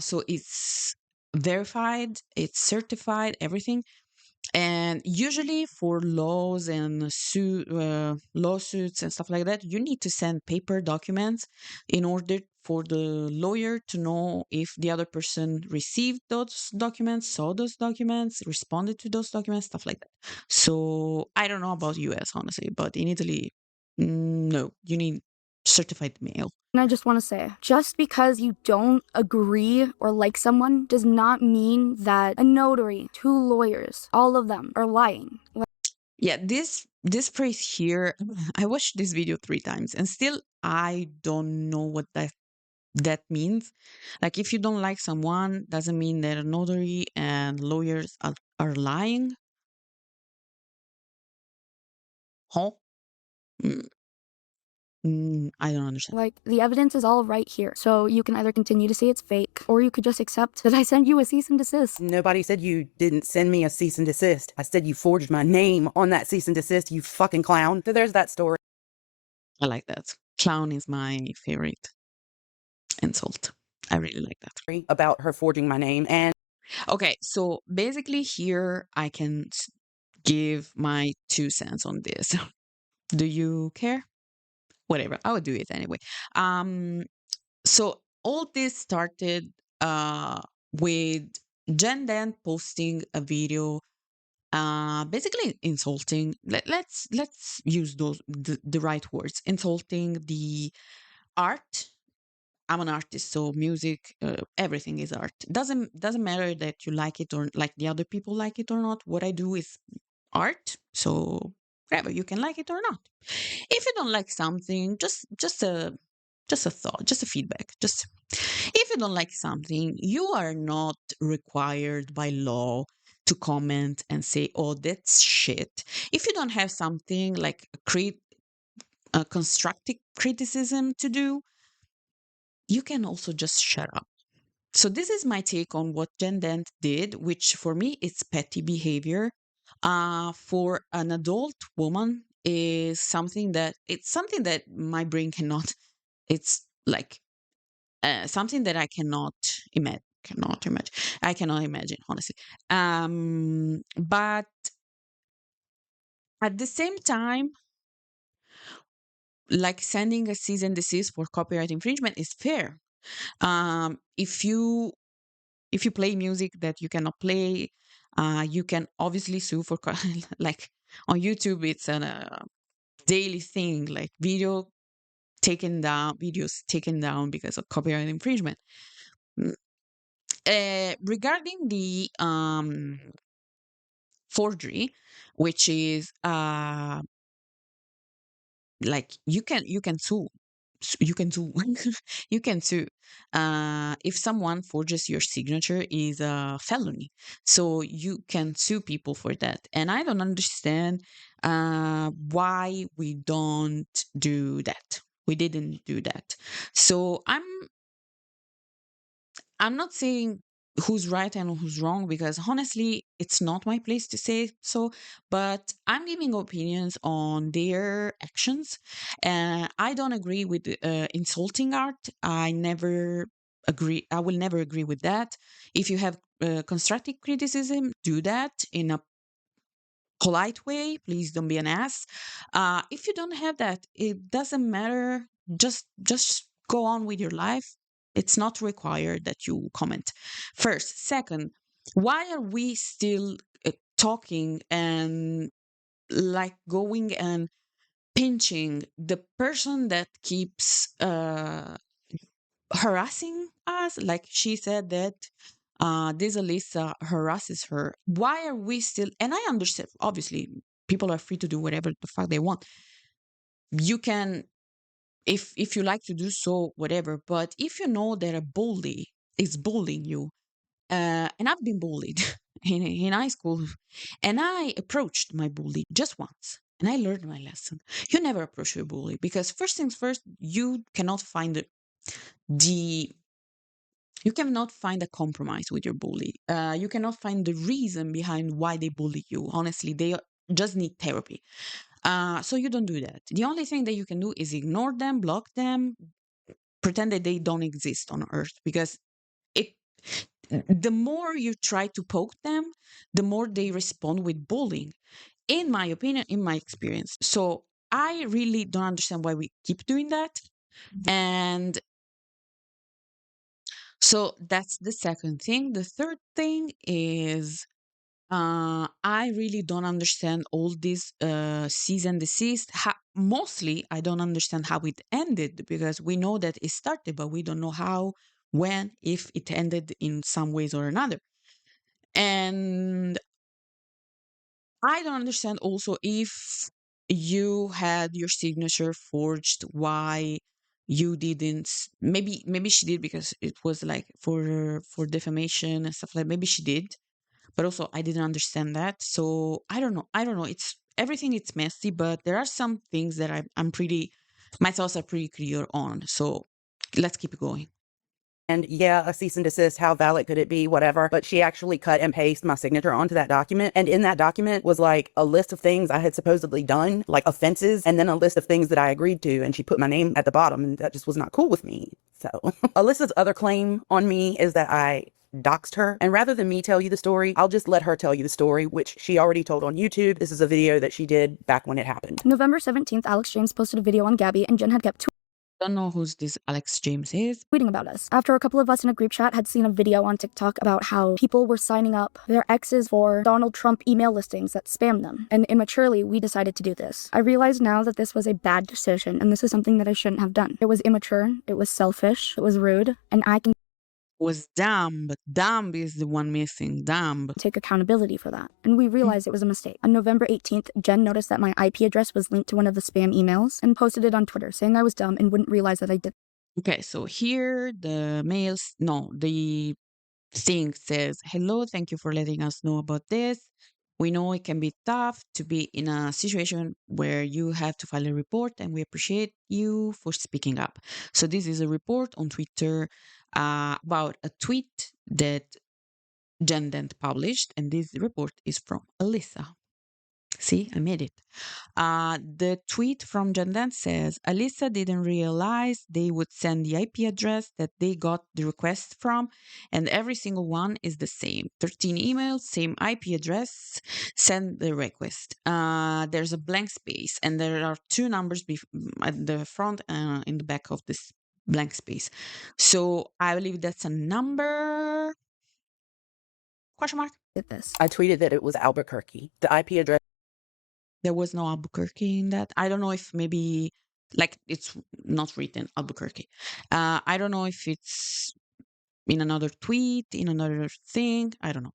So it's verified, it's certified, everything. And usually for laws and lawsuits and stuff like that, you need to send paper documents in order for the lawyer to know if the other person received those documents, saw those documents, responded to those documents, stuff like that. So I don't know about US, honestly, but in Italy, no, you need certified mail. And I just want to say, just because you don't agree or like someone does not mean that a notary, two lawyers, all of them are lying. Yeah, this phrase here, I watched this video 3 times and still I don't know what that means. Like, if you don't like someone, doesn't mean that a notary and lawyers are lying. Huh? I don't understand. Like, the evidence is all right here. So you can either continue to say it's fake, or you could just accept that I sent you a cease and desist. Nobody said you didn't send me a cease and desist. I said you forged my name on that cease and desist, you fucking clown. So there's that story. I like that. Clown is my favorite insult. I really like that. About her forging my name. And okay, so basically here I can give my 2 cents on this. Do you care? Whatever, I would do it anyway. So all this started with Dent posting a video basically insulting, let's use the right words, insulting the art. I'm an artist, so music, everything is art. Doesn't matter that you like it or like the other people like it or not. What I do is art, so whatever, you can like it or not. If you don't like something, just a thought, just a feedback. Just if you don't like something, you are not required by law to comment and say, "Oh, that's shit." If you don't have something like a constructive criticism to do, you can also just shut up. So this is my take on what Dent did, which for me it's petty behavior. For an adult woman, is something that my brain cannot. It's like something that I cannot imagine. I cannot imagine, honestly. But at the same time, like sending a cease and desist for copyright infringement is fair. If you play music that you cannot play, you can obviously sue for like on YouTube. It's a daily thing, like videos taken down because of copyright infringement. Mm, Regarding the forgery, which is like you can sue you can sue you can sue if someone forges your signature is a felony, so you can sue people for that. And I don't understand why we don't do that. We didn't do that. So I'm not saying who's right and who's wrong, because honestly, it's not my place to say so, but I'm giving opinions on their actions. I don't agree with insulting art. I never agree. I will never agree with that. If you have constructive criticism, do that in a polite way. Please don't be an ass. If you don't have that, it doesn't matter. Just go on with your life. It's not required that you comment. First, second, why are we still talking and like going and pinching the person that keeps harassing us? Like she said that this Alyssa harasses her. Why are we still? And I understand, obviously, people are free to do whatever the fuck they want. You can, if you like to do so, whatever. But if you know that a bully is bullying you, and I've been bullied in high school, and I approached my bully just once. And I learned my lesson. You never approach your bully, because first things first, the you cannot find a compromise with your bully. You cannot find the reason behind why they bully you. Honestly, they just need therapy. So you don't do that. The only thing that you can do is ignore them, block them, pretend that they don't exist on earth, because it the more you try to poke them, the more they respond with bullying, in my opinion, in my experience. So I really don't understand why we keep doing that. And so that's the second thing. The third thing is I really don't understand all this cease and desist. Mostly, I don't understand how it ended, because we know that it started, but we don't know how, when, if it ended in some ways or another. And I don't understand also if you had your signature forged, why you didn't. Maybe she did because it was like for defamation and stuff like. Maybe she did, but also I didn't understand that. So I don't know. It's everything. It's messy, but there are some things that I'm pretty. My thoughts are pretty clear on. So let's keep it going. And yeah, a cease and desist, how valid could it be? Whatever. But she actually cut and pasted my signature onto that document. And in that document was like a list of things I had supposedly done, like offenses, and then a list of things that I agreed to. And she put my name at the bottom, and that just was not cool with me. So Alyssa's other claim on me is that I doxed her. And rather than me tell you the story, I'll just let her tell you the story, which she already told on YouTube. This is a video that she did back when it happened. November 17th, Alex James posted a video on Gabbie, and Jen had kept Don't know who's this Alex James is. tweeting about us. After a couple of us in a group chat had seen a video on TikTok about how people were signing up their exes for Donald Trump email listings that spam them. And immaturely, we decided to do this. I realize now that this was a bad decision, and this is something that I shouldn't have done. It was immature, it was selfish, it was rude, and I can Was dumb, but dumb is the one missing. Dumb. take accountability for that. And we realized it was a mistake. On November 18th, Jen noticed that my IP address was linked to one of the spam emails and posted it on Twitter, saying I was dumb and wouldn't realize that I did. Okay, so here the thing says, "Hello, thank you for letting us know about this. We know it can be tough to be in a situation where you have to file a report, and we appreciate you for speaking up." So this is a report on Twitter about a tweet that Dent published, and this report is from Alyssa. See, I made it. The tweet from Dent says Alyssa didn't realize they would send the IP address that they got the request from, and every single one is the same. 13 emails, same IP address, send the request. There's a blank space, and there are two numbers at the front and in the back of this blank space. So I believe that's a number. Question mark. Did this. I tweeted that it was Albuquerque. The IP address There was no Albuquerque in that. I don't know if maybe like it's not written Albuquerque. I don't know if it's in another tweet, in another thing. I don't know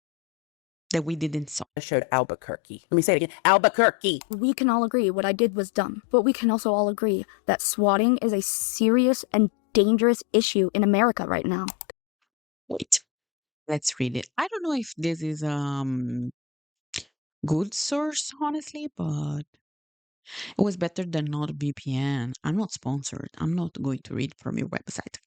that we didn't saw. showed Albuquerque. Let me say it again. Albuquerque. We can all agree what I did was dumb, but we can also all agree that swatting is a serious and dangerous issue in America right now. Wait, let's read it. I don't know if this is good source, honestly, but it was better than NordVPN. I'm not sponsored. I'm not going to read from your website.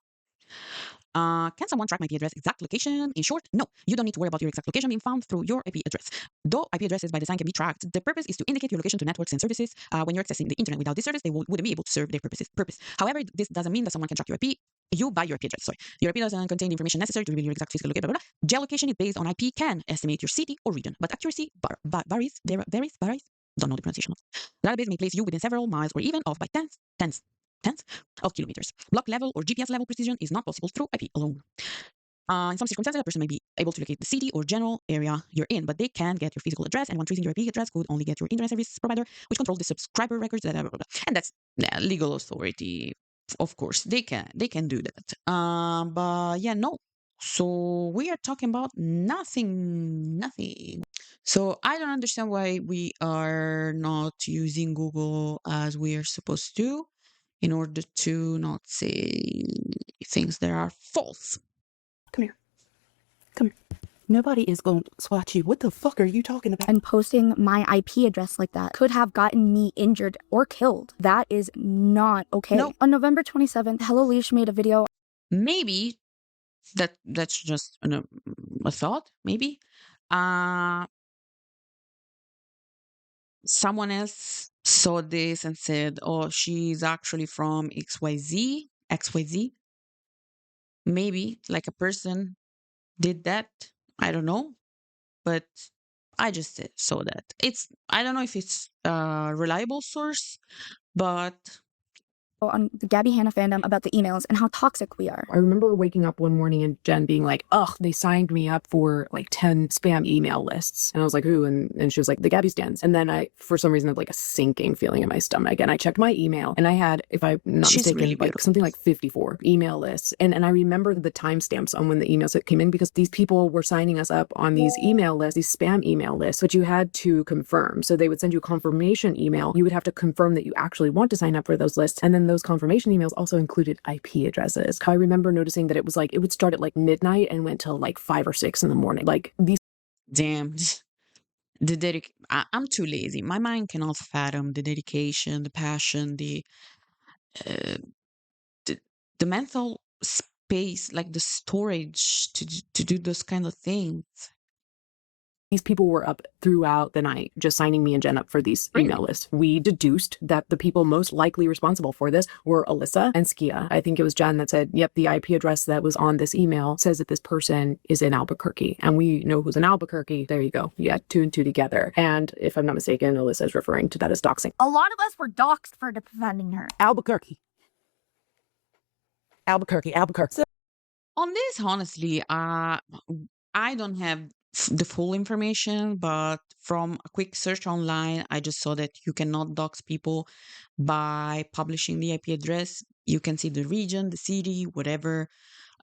Can someone track my IP address exact location? In short, no. You don't need to worry about your exact location being found through your IP address. Though IP addresses by design can be tracked, the purpose is to indicate your location to networks and services. When you're accessing the internet without this service, they wouldn't be able to serve their purpose. However, this doesn't mean that someone can track your IP. You by your IP address. Sorry, your IP doesn't contain the information necessary to reveal your exact physical location. Blah, blah, blah. Geolocation is based on IP can estimate your city or region, but accuracy varies. Don't know the pronunciation. The database may place you within several miles or even off by tenths of kilometers. Block level or GPS level precision is not possible through IP alone. In some circumstances, a person may be able to locate the city or general area you're in, but they can't get your physical address, and one tracing your IP address could only get your internet service provider, which controls the subscriber records, blah, blah, blah, blah. And that's legal authority. Of course, they can do that. But yeah, no. So we are talking about nothing. So I don't understand why we are not using Google as we are supposed to in order to not say things that are false. Come here. Nobody is going to swat you. What the fuck are you talking about? And posting my IP address like that could have gotten me injured or killed. That is not okay. No. On November 27th, Hello Leash made a video. Maybe that's just a thought. Maybe someone else saw this and said, "Oh, she's actually from XYZ." Maybe like a person did that. I don't know, but I just saw that. I don't know if it's a reliable source, but On the Gabbie Hanna fandom about the emails and how toxic we are. I remember waking up one morning and Jen being like, ugh, they signed me up for like 10 spam email lists. And I was like, who? And she was like, the Gabbie stands. And then I, for some reason, had like a sinking feeling in my stomach. And I checked my email and I had, if I'm not She's mistaken, really like beautiful. something like 54 email lists. And I remember the timestamps on when the emails that came in because these people were signing us up on these email lists, these spam email lists, but you had to confirm. So they would send you a confirmation email. You would have to confirm that you actually want to sign up for those lists. And then those confirmation emails also included IP addresses. I remember noticing that it was like, it would start at like midnight and went till like 5 or 6 in the morning. Like these. Damn. I'm too lazy. My mind cannot fathom the dedication, the passion, uh, the mental space, like the storage to do those kind of things. These people were up throughout the night just signing me and Jen up for these email lists. We deduced that the people most likely responsible for this were Alyssa and Skia. I think it was Jen that said, yep, the IP address that was on this email says that this person is in Albuquerque. And we know who's in Albuquerque. There you go. Yeah, 2 and 2 together. And if I'm not mistaken, Alyssa is referring to that as doxing. A lot of us were doxxed for defending her. Albuquerque. So On this, honestly, I don't have the full information, but from a quick search online, I just saw that you cannot dox people by publishing the IP address. You can see the region, the city, whatever.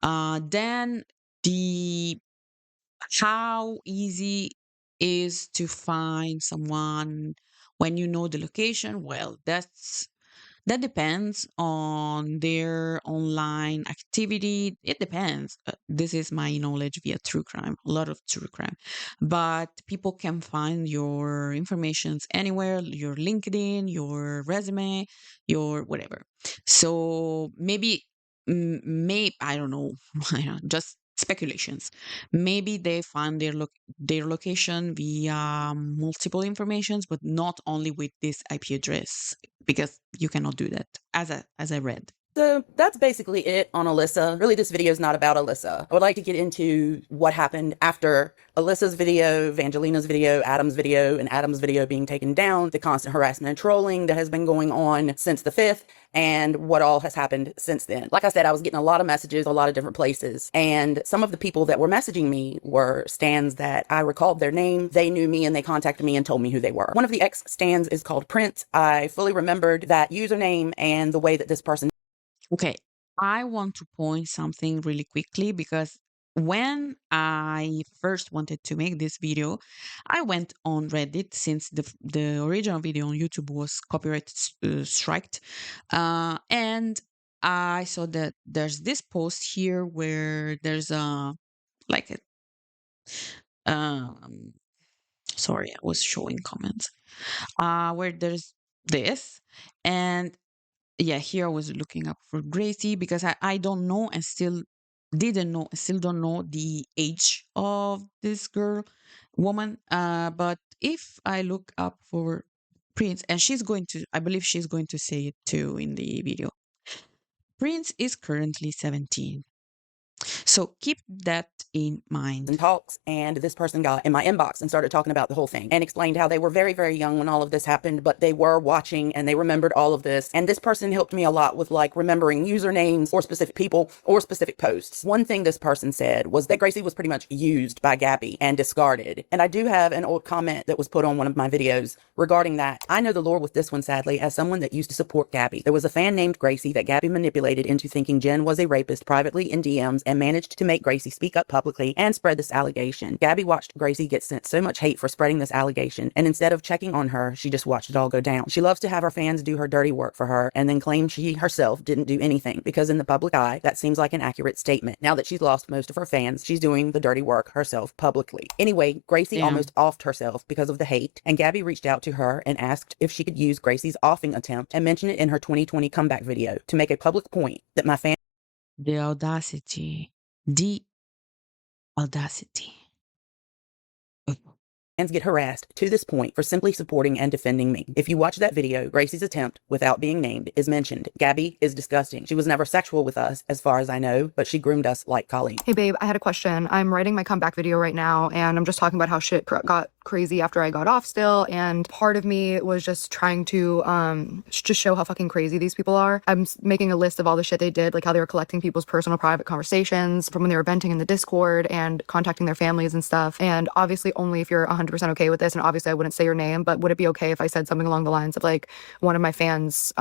Then how easy is to find someone when you know the location? Well, that depends on their online activity. It depends. This is my knowledge via true crime, a lot of true crime. But people can find your informations anywhere, your LinkedIn, your resume, your whatever. So maybe, I don't know, just speculations. Maybe they found their location via multiple informations, but not only with this IP address, because you cannot do that, as I read. So that's basically it on Alyssa. Really, this video is not about Alyssa. I would like to get into what happened after Alyssa's video, Evangelina's video, Adam's video, and Adam's video being taken down, the constant harassment and trolling that has been going on since the 5th, and what all has happened since then. Like I said, I was getting a lot of messages, a lot of different places, and some of the people that were messaging me were stans that I recalled their name. They knew me and they contacted me and told me who they were. One of the ex-stans is called Prince. I fully remembered that username and the way that this person. Okay, I want to point something really quickly, because when I first wanted to make this video, I went on Reddit, since the original video on YouTube was copyright striked, and I saw that there's this post here where there's a like a sorry, I was showing comments where there's this, and yeah, here I was looking up for Gracie, because I don't know, and still don't know the age of this woman. But if I look up for Prince, and I believe she's going to say it too in the video. Prince is currently 17. So keep that in mind. And talks, and this person got in my inbox and started talking about the whole thing and explained how they were very, very young when all of this happened, but they were watching and they remembered all of this. And this person helped me a lot with like remembering usernames or specific people or specific posts. One thing this person said was that Gracie was pretty much used by Gabbie and discarded. And I do have an old comment that was put on one of my videos regarding that. I know the lore with this one, sadly, as someone that used to support Gabbie. There was a fan named Gracie that Gabbie manipulated into thinking Jen was a rapist privately in DMs and managed to make Gracie speak up publicly and spread this allegation. Gabbie watched Gracie get sent so much hate for spreading this allegation, and instead of checking on her, she just watched it all go down. She loves to have her fans do her dirty work for her and then claim she herself didn't do anything, because in the public eye, that seems like an accurate statement. Now that she's lost most of her fans, she's doing the dirty work herself publicly. Anyway, Gracie almost offed herself because of the hate, and Gabbie reached out to her and asked if she could use Gracie's offing attempt and mention it in her 2020 comeback video to make a public point that my fans. The audacity. The audacity. Fans get harassed to this point for simply supporting and defending me. If you watch that video, Gracie's attempt, without being named, is mentioned. Gabbie is disgusting. She was never sexual with us, as far as I know, but she groomed us like colleagues. Hey babe, I had a question. I'm writing my comeback video right now, and I'm just talking about how shit got crazy after I got off still, and part of me was just trying to just show how fucking crazy these people are. I'm making a list of all the shit they did, like how they were collecting people's personal private conversations from when they were venting in the Discord and contacting their families and stuff. And obviously only if you're 100% okay with this, and obviously I wouldn't say your name, but would it be okay if I said something along the lines of like one of my fans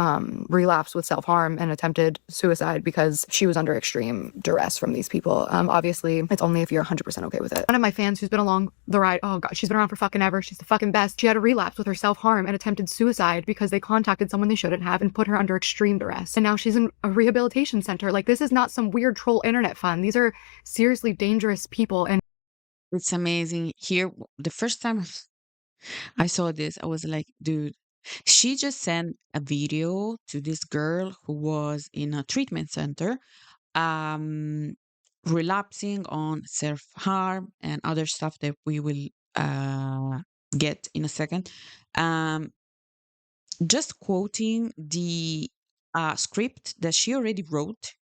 relapsed with self-harm and attempted suicide because she was under extreme duress from these people? Obviously it's only if you're 100% okay with it. One of my fans who's been along the ride, oh god, she's been around for fucking ever, she's the fucking best. She had a relapse with her self-harm and attempted suicide because they contacted someone they shouldn't have and put her under extreme duress, and now she's in a rehabilitation center. Like, this is not some weird troll internet fun. These are seriously dangerous people. And it's amazing. Here, the first time I saw this, I was like, dude, she just sent a video to this girl who was in a treatment center, relapsing on self-harm and other stuff that we will get in a second. Just quoting the script that she already wrote,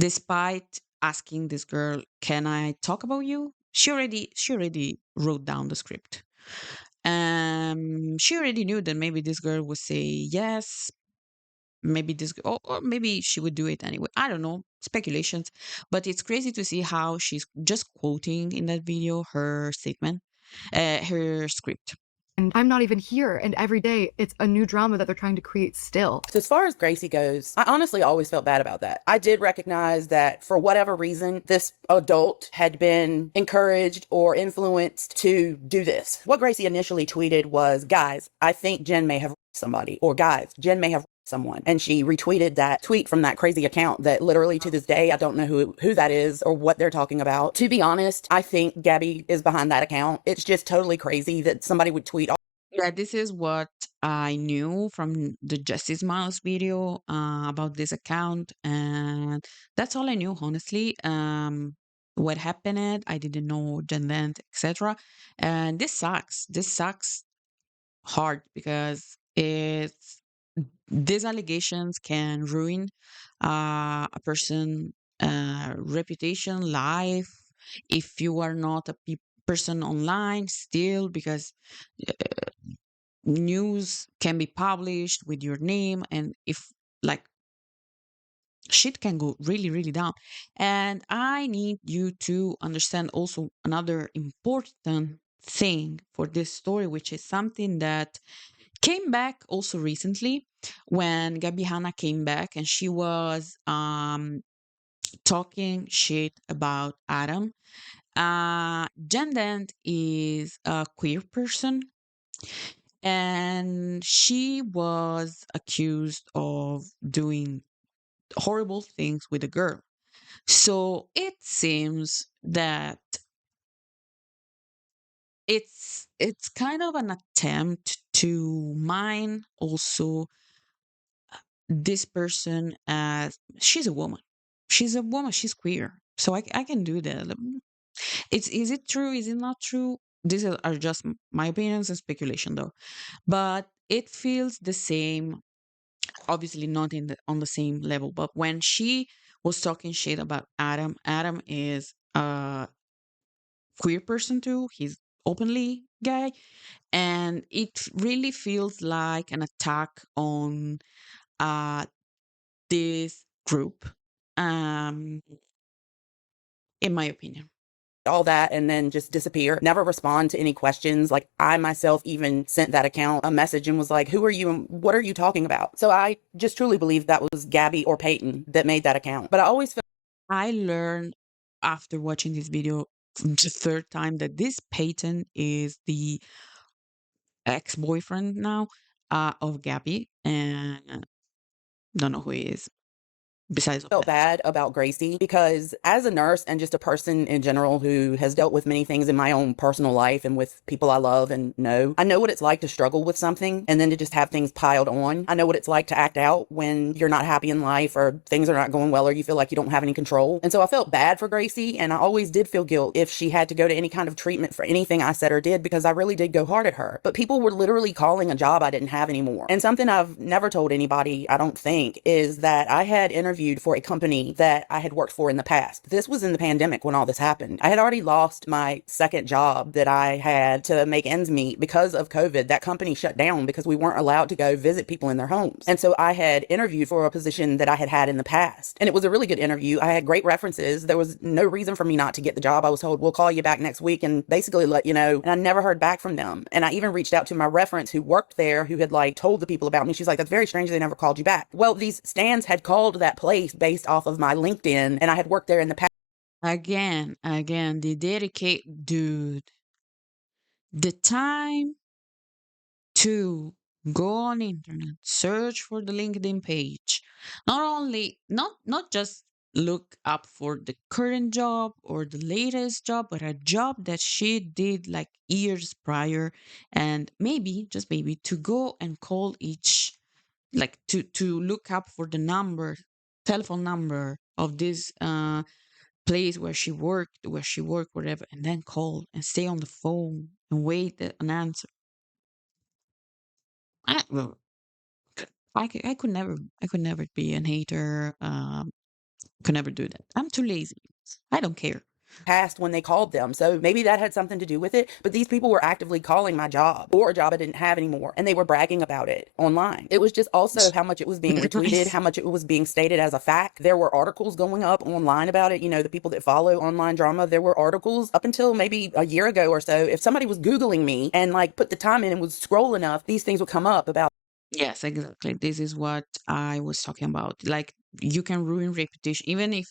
despite asking this girl, "Can I talk about you?" She already wrote down the script. She already knew that maybe this girl would say yes, maybe or maybe she would do it anyway. I don't know, speculations. But it's crazy to see how she's just quoting in that video her statement, her script. And I'm not even here, and every day it's a new drama that they're trying to create still. So as far as Gracie goes, I honestly always felt bad about that. I did recognize that for whatever reason, this adult had been encouraged or influenced to do this. What Gracie initially tweeted was, "Guys, I think Jen may have somebody," or "Guys, Jen may have someone." And she retweeted that tweet from that crazy account that literally to this day, I don't know who that is or what they're talking about. To be honest, I think Gabbie is behind that account. It's just totally crazy that somebody would tweet. Yeah, this is what I knew from the Justice Miles video about this account, and that's all I knew, honestly. what happened. I didn't know Dent, etc. And this sucks. This sucks hard because it's these allegations can ruin a person reputation, life, if you are not a person online still, because news can be published with your name, and if like shit can go really really down. And I need you to understand also another important thing for this story, which is something that came back also recently when Gabbie Hanna came back, and she was talking shit about Adam. Dent is a queer person, and she was accused of doing horrible things with a girl. So it seems that it's kind of an attempt to mine also this person as she's a woman. She's a woman, she's queer. So I can do that. It's is it true? Is it not true? These are just my opinions and speculation though. But it feels the same, obviously not in the on the same level. But when she was talking shit about Adam, Adam is a queer person too. He's openly gay, and it really feels like an attack on uh this group, um in my opinion. all that and then just disappear, never respond to any questions. Like I myself even sent that account a message and was like, who are you and what are you talking about? So I just truly believe that was Gabbie or Peyton that made that account. But I always feel I learned after watching this video the third time that this Peyton is the ex-boyfriend now of Gabbie, and don't know who he is besides of felt that. bad about Gracie because as a nurse and just a person in general who has dealt with many things in my own personal life and with people I love and know, I know what it's like to struggle with something and then to just have things piled on. I know what it's like to act out when you're not happy in life or things are not going well or you feel like you don't have any control. And so I felt bad for Gracie, and I always did feel guilt if she had to go to any kind of treatment for anything I said or did, because I really did go hard at her. But people were literally calling a job I didn't have anymore. And something I've never told anybody, I don't think, is that I had interviewed for a company that I had worked for in the past. This was in the pandemic when all this happened. I had already lost my second job that I had to make ends meet because of COVID. That company shut down because we weren't allowed to go visit people in their homes. And so I had interviewed for a position that I had had in the past. And it was a really good interview. I had great references. There was no reason for me not to get the job. I was told, we'll call you back next week and basically let you know. And I never heard back from them. And I even reached out to my reference who worked there, who had like told the people about me. She's like, that's very strange. They never called you back. Well, these stands had called that place based off of my LinkedIn, and I had worked there in the past. Again, the dedicate dude, the time to go on internet, search for the LinkedIn page, not only not just look up for the current job or the latest job, but a job that she did like years prior, and maybe just maybe to go and call each, like to look up for the number, telephone number of this place where she worked, whatever, and then call and stay on the phone and wait an answer. Well, I could never be an hater. Could never do that. I'm too lazy. I don't care. Past when they called them. So maybe that had something to do with it. But these people were actively calling my job or a job I didn't have anymore. And they were bragging about it online. It was just also how much it was being retweeted, how much it was being stated as a fact. There were articles going up online about it. You know, the people that follow online drama, there were articles up until maybe a year ago or so. If somebody was Googling me and like put the time in and would scroll enough, these things would come up about. Yes, exactly. This is what I was talking about. Like, you can ruin reputation, even if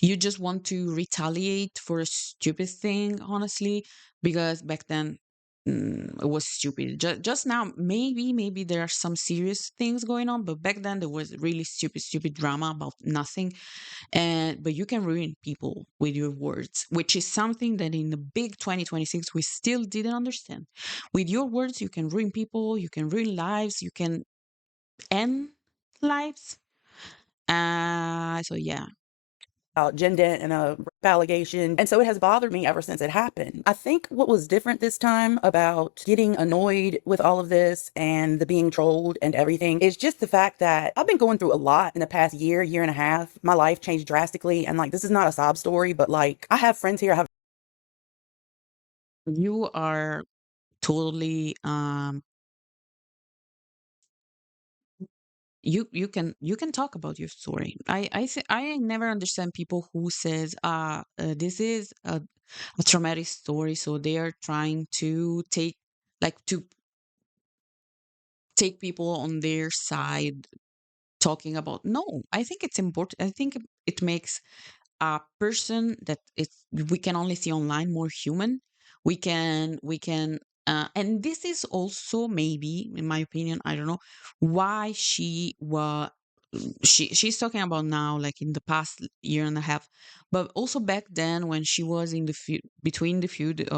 you just want to retaliate for a stupid thing, honestly, because back then it was stupid. Just now, maybe there are some serious things going on, but back then there was really stupid drama about nothing. And but you can ruin people with your words, which is something that in the big 2026 we still didn't understand. With your words, you can ruin people, you can ruin lives, you can end lives. So yeah, Jen Dent and a rape allegation. And so it has bothered me ever since it happened. I think what was different this time about getting annoyed with all of this and the being trolled and everything is just the fact that I've been going through a lot in the past year, year and a half. My life changed drastically. And like, this is not a sob story, but like, I have friends here. I have You are totally you can talk about your story. I never understand people who says this is a traumatic story, so they are trying to take people on their side talking about. No, I think it's important. I think it makes a person that we can only see online more human. We can and this is also, maybe in my opinion, I don't know why she's talking about now, like in the past year and a half, but also back then when she was in the between the feud,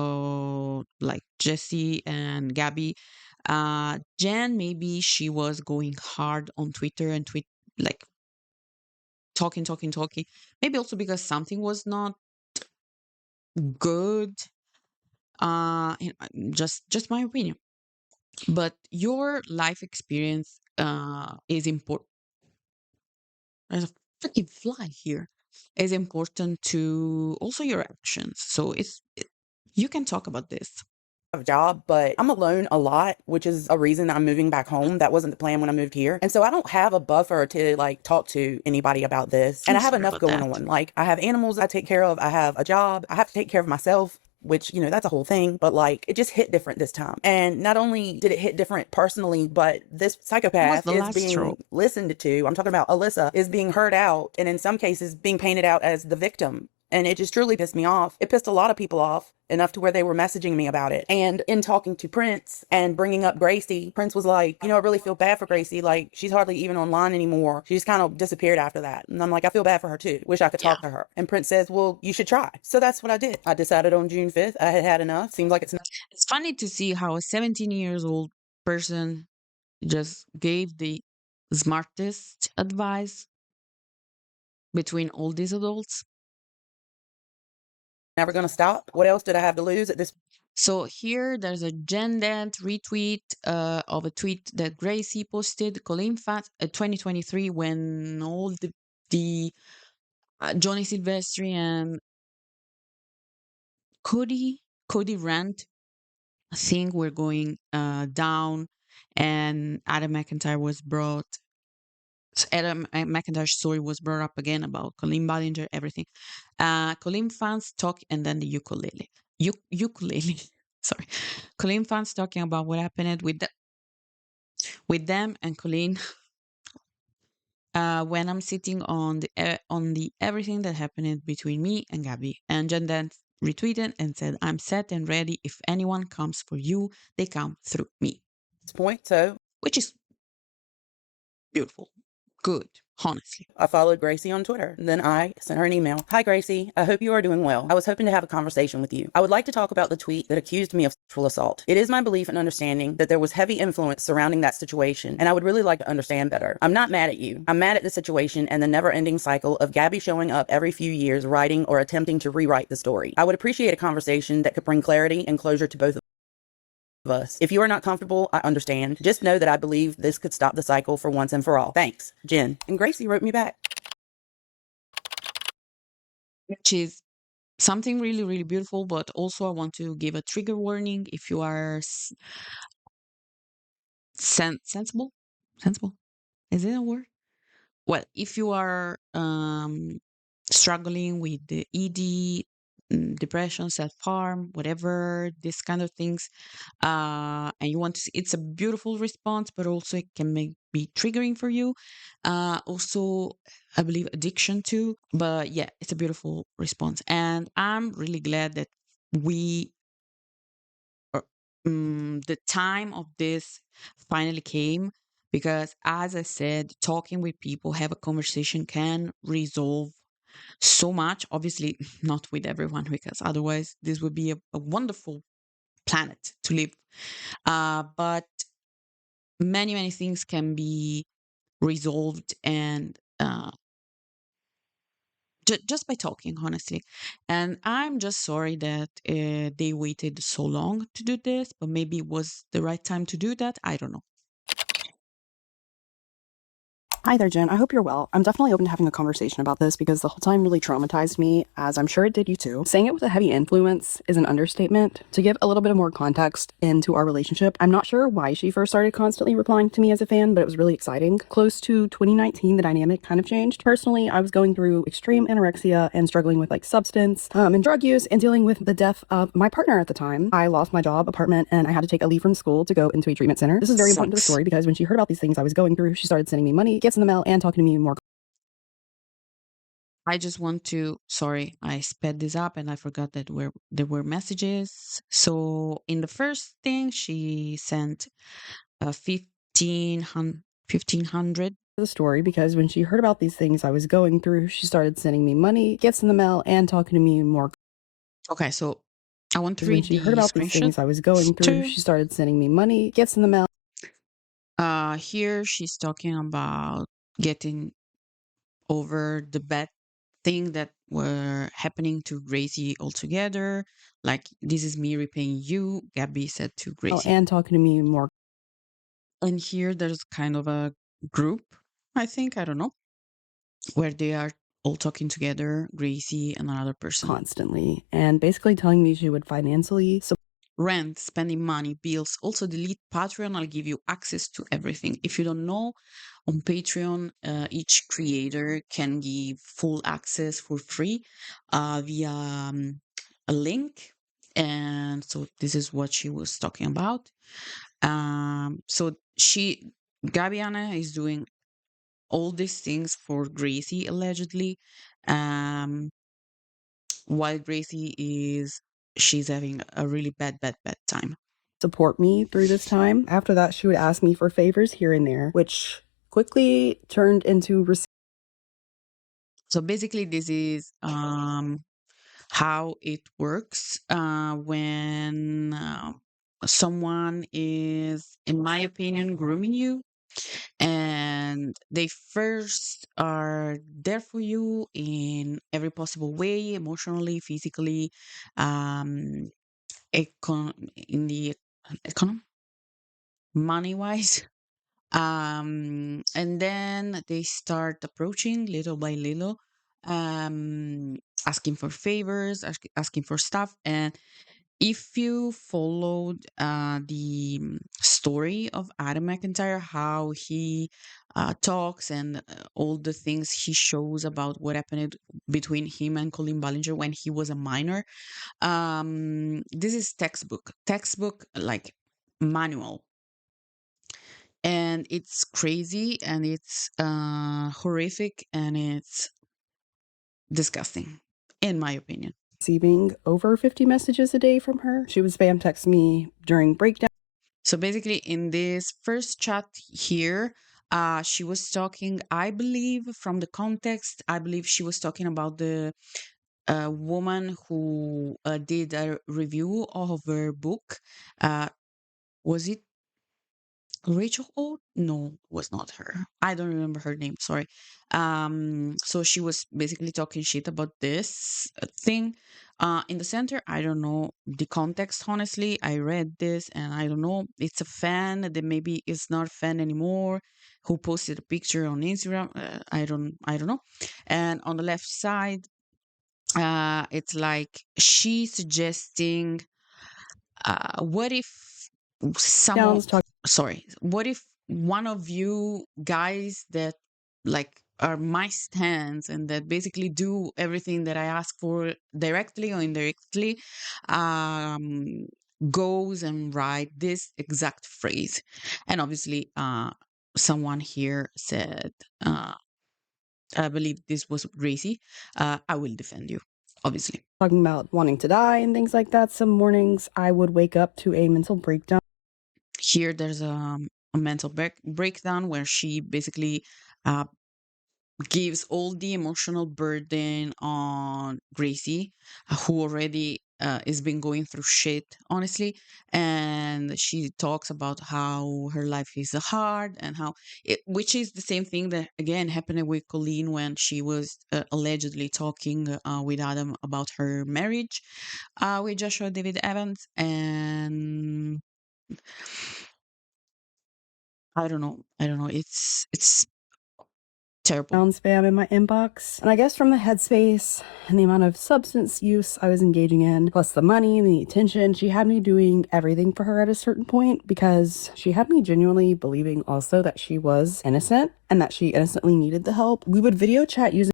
like Jessi and Gabbie. Jen, maybe she was going hard on Twitter and tweet, like talking, maybe also because something was not good. Just my opinion, but your life experience is important. There's a freaking fly here. Is important to also your actions, so you can talk about this. a job, but I'm alone a lot, which is a reason I'm moving back home. That wasn't the plan when I moved here. And so I don't have a buffer to like talk to anybody about this. And I'm I have sorry enough about going that. on. Like I have animals I take care of. I have a job. I have to take care of myself, which, you know, that's a whole thing. But like it just hit different this time. And not only did it hit different personally, but this It was psychopath the is last straw. being listened to. I'm talking about Alyssa is being heard out and in some cases being painted out as the victim. And it just truly pissed me off. It pissed a lot of people off enough to where they were messaging me about it. And in talking to Prince and bringing up Gracie, Prince was like, you know, I really feel bad for Gracie. Like, she's hardly even online anymore. She just kind of disappeared after that. And I'm like, I feel bad for her too. Wish I could Yeah, talk to her. And Prince says, well, you should try. So that's what I did. I decided on June 5th. I had had enough. Seems like it's it's funny to see how a 17 years old person just gave the smartest advice between all these adults. never going to stop. What else did I have to lose at this? So here there's a Jen Dent retweet of a tweet that Gracie posted, Colleen Fat 2023, when all the Johnny Silvestri and Cody rant thing were going down, and Adam McIntyre was brought. Adam McIntyre's story was brought up again about Colleen Ballinger, everything. Colleen fans talk, and then the ukulele. Ukulele. Sorry. Colleen fans talking about what happened with them and Colleen. When I'm sitting on the everything that happened between me and Gabbie, and Jen then retweeted and said, "I'm set and ready. If anyone comes for you, they come through me," Point. So which is beautiful, good, honestly. I followed Gracie on Twitter. Then I sent her an email. Hi, Gracie. I hope you are doing well. I was hoping to have a conversation with you. I would like to talk about the tweet that accused me of sexual assault. It is my belief and understanding that there was heavy influence surrounding that situation, and I would really like to understand better. I'm not mad at you. I'm mad at the situation and the never-ending cycle of Gabbie showing up every few years writing or attempting to rewrite the story. I would appreciate a conversation that could bring clarity and closure to both of us. If you are not comfortable, I understand. Just know that I believe this could stop the cycle for once and for all. Thanks, Jen. And Gracie wrote me back. Which is something really, really beautiful. But also, I want to give a trigger warning if you are sensible. Sensible, is it a word? Well, if you are struggling with the ED, depression, self-harm, whatever, this kind of things, and you want to see, it's a beautiful response, but also it can be triggering for you. Also, I believe addiction too, but yeah, it's a beautiful response. And I'm really glad that we, the time of this finally came, because as I said, talking with people, have a conversation can resolve so much. Obviously, not with everyone, because otherwise this would be a wonderful planet to live. But many things can be resolved and just by talking, honestly. And I'm just sorry that they waited so long to do this, but maybe it was the right time to do that. I don't know. Hi there, Jen. I hope you're well. I'm definitely open to having a conversation about this because the whole time really traumatized me, as I'm sure it did you too. Saying it with a heavy influence is an understatement. To give a little bit of more context into our relationship, I'm not sure why she first started constantly replying to me as a fan, but it was really exciting. Close to 2019, the dynamic kind of changed. Personally, I was going through extreme anorexia and struggling with like substance and drug use and dealing with the death of my partner at the time. I lost my job, apartment, and I had to take a leave from school to go into a treatment center. This is very important to the Sucks. story because when she heard about these things I was going through, she started sending me money, gifts in the mail, and talking to me more. I just want to, sorry, I sped this up and I forgot that there were messages. So in the first thing, she sent 1,500. The story because when she heard about these things I was going through, she started sending me money, gifts in the mail, and talking to me more. Okay, so I want to When read she heard the about these things I was going through, screenshot. she started sending me money, gifts in the mail. Here she's talking about getting over the bad thing that were happening to Gracie altogether. Like, this is me repaying you, Gabbie said to Gracie. And talking to me more. And here there's kind of a group, I think, I don't know, where they are all talking together, Gracie and another person. Constantly, and basically telling me she would financially Rent, spending money, bills. Also delete Patreon. I'll give you access to everything. If you don't know, on Patreon, each creator can give full access for free via a link. And so this is what she was talking about. So Gabbie Hanna is doing all these things for Gracie, allegedly. While she's having a really bad time. support me through this time. After that, she would ask me for favors here and there, which quickly turned into So basically, this is how it works when someone is, in my opinion, grooming you, and they first are there for you in every possible way, emotionally, physically, um, in the economy, money wise. And then they start approaching little by little, um, asking for favors, asking for stuff. And if you followed the story of Adam McIntyre, how he talks and all the things he shows about what happened between him and Colin Ballinger when he was a minor, this is textbook like manual, and it's crazy and it's horrific and it's disgusting, in my opinion. receiving over 50 messages a day from her. She would spam text me during breakdown. So basically, in this first chat here, she was talking, I believe, from the context, I believe she was talking about the woman who did a review of her book. Was it Rachel Old? No, was not her. I don't remember her name. Sorry. So she was basically talking shit about this thing. In the center, I don't know the context. Honestly, I read this and I don't know. It's a fan that maybe is not a fan anymore. Who posted a picture on Instagram? I don't know. And on the left side, it's like she suggesting, what if someone sorry, what if one of you guys that like are my stands and that basically do everything that I ask for directly or indirectly, um goes and write this exact phrase. And obviously someone here said, I believe this was Gracie, I will defend you, obviously. Talking about wanting to die and things like that. Some mornings I would wake up to a mental breakdown. Here there's a mental breakdown where she basically uh, gives all the emotional burden on Gracie, who already is been going through shit, honestly. And she talks about how her life is hard and how which is the same thing that again happened with Colleen when she was allegedly talking with Adam about her marriage with Joshua David Evans. And I don't know, it's terrible. spam in my inbox. And I guess from the headspace and the amount of substance use I was engaging in, plus the money and the attention, she had me doing everything for her at a certain point because she had me genuinely believing also that she was innocent and that she innocently needed the help. We would video chat using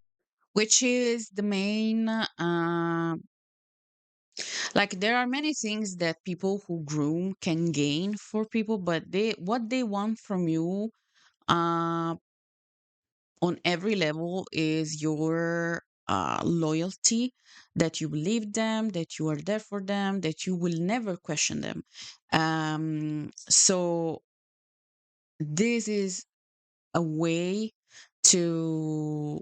Which is the main like there are many things that people who groom can gain for people, but what they want from you uh on every level is your loyalty, that you believe them, that you are there for them, that you will never question them. So this is a way to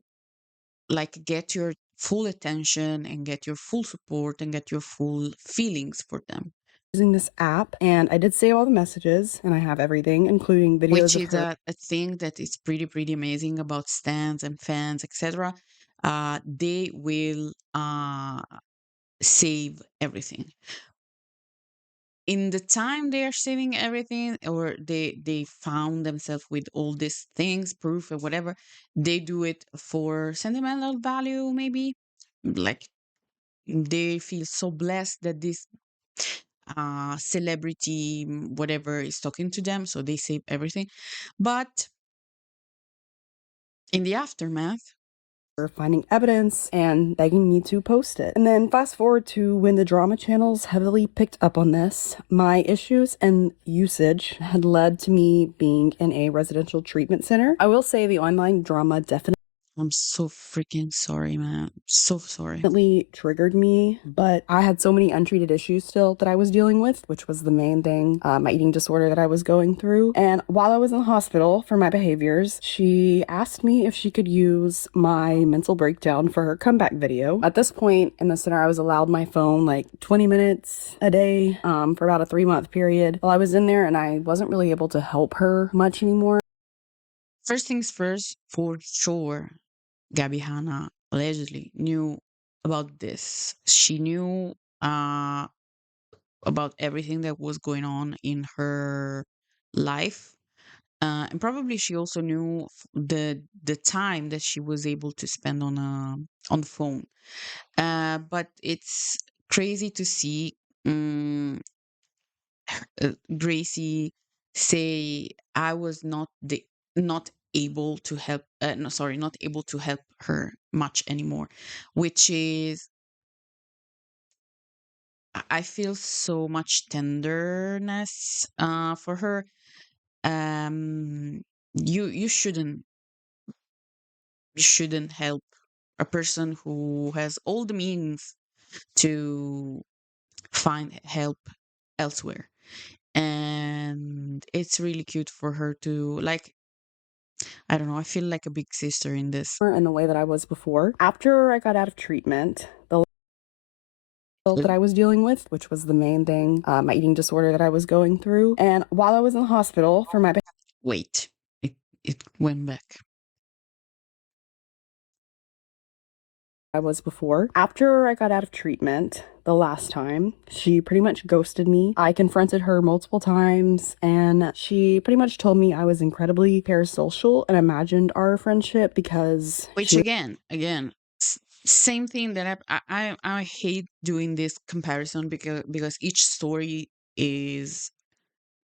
like get your full attention and get your full support and get your full feelings for them, this app, and I did save all the messages and I have everything, including which videos of is her a thing that is pretty amazing about stands and fans, etc. They will save everything in the time they are saving everything, or they found themselves with all these things, proof or whatever. They do it for sentimental value, maybe, like they feel so blessed that this celebrity whatever is talking to them, so they save everything. But in the aftermath, finding evidence and begging me to post it. And then fast forward to when the drama channels heavily picked up on this, my issues and usage had led to me being in a residential treatment center. I will say the online drama I'm so freaking sorry, man. So sorry. definitely triggered me, but I had so many untreated issues still that I was dealing with, which was the main thing, my eating disorder that I was going through. And while I was in the hospital for my behaviors, she asked me if she could use my mental breakdown for her comeback video. At this point in the center, I was allowed my phone like 20 minutes a day for about a 3-month period while I was in there, and I wasn't really able to help her much anymore. First things first, for sure, Gabbie Hanna allegedly knew about this. She knew about everything that was going on in her life. And probably she also knew the time that she was able to spend on the phone. But it's crazy to see Gracie say, I was not able to help no, sorry, not able to help her much anymore, which is, I feel so much tenderness for her. You shouldn't help a person who has all the means to find help elsewhere. And it's really cute for her to, like, I don't know, I feel like a big sister in this. In the way that I was before. After I got out of treatment, the that I was dealing with, which was the main thing, my eating disorder that I was going through. And while I was in the hospital for my Wait, it went back. I was before. After I got out of treatment the last time, she pretty much ghosted me. I confronted her multiple times, and she pretty much told me I was incredibly parasocial and imagined our friendship because Which again, same thing that I hate doing this comparison, because each story is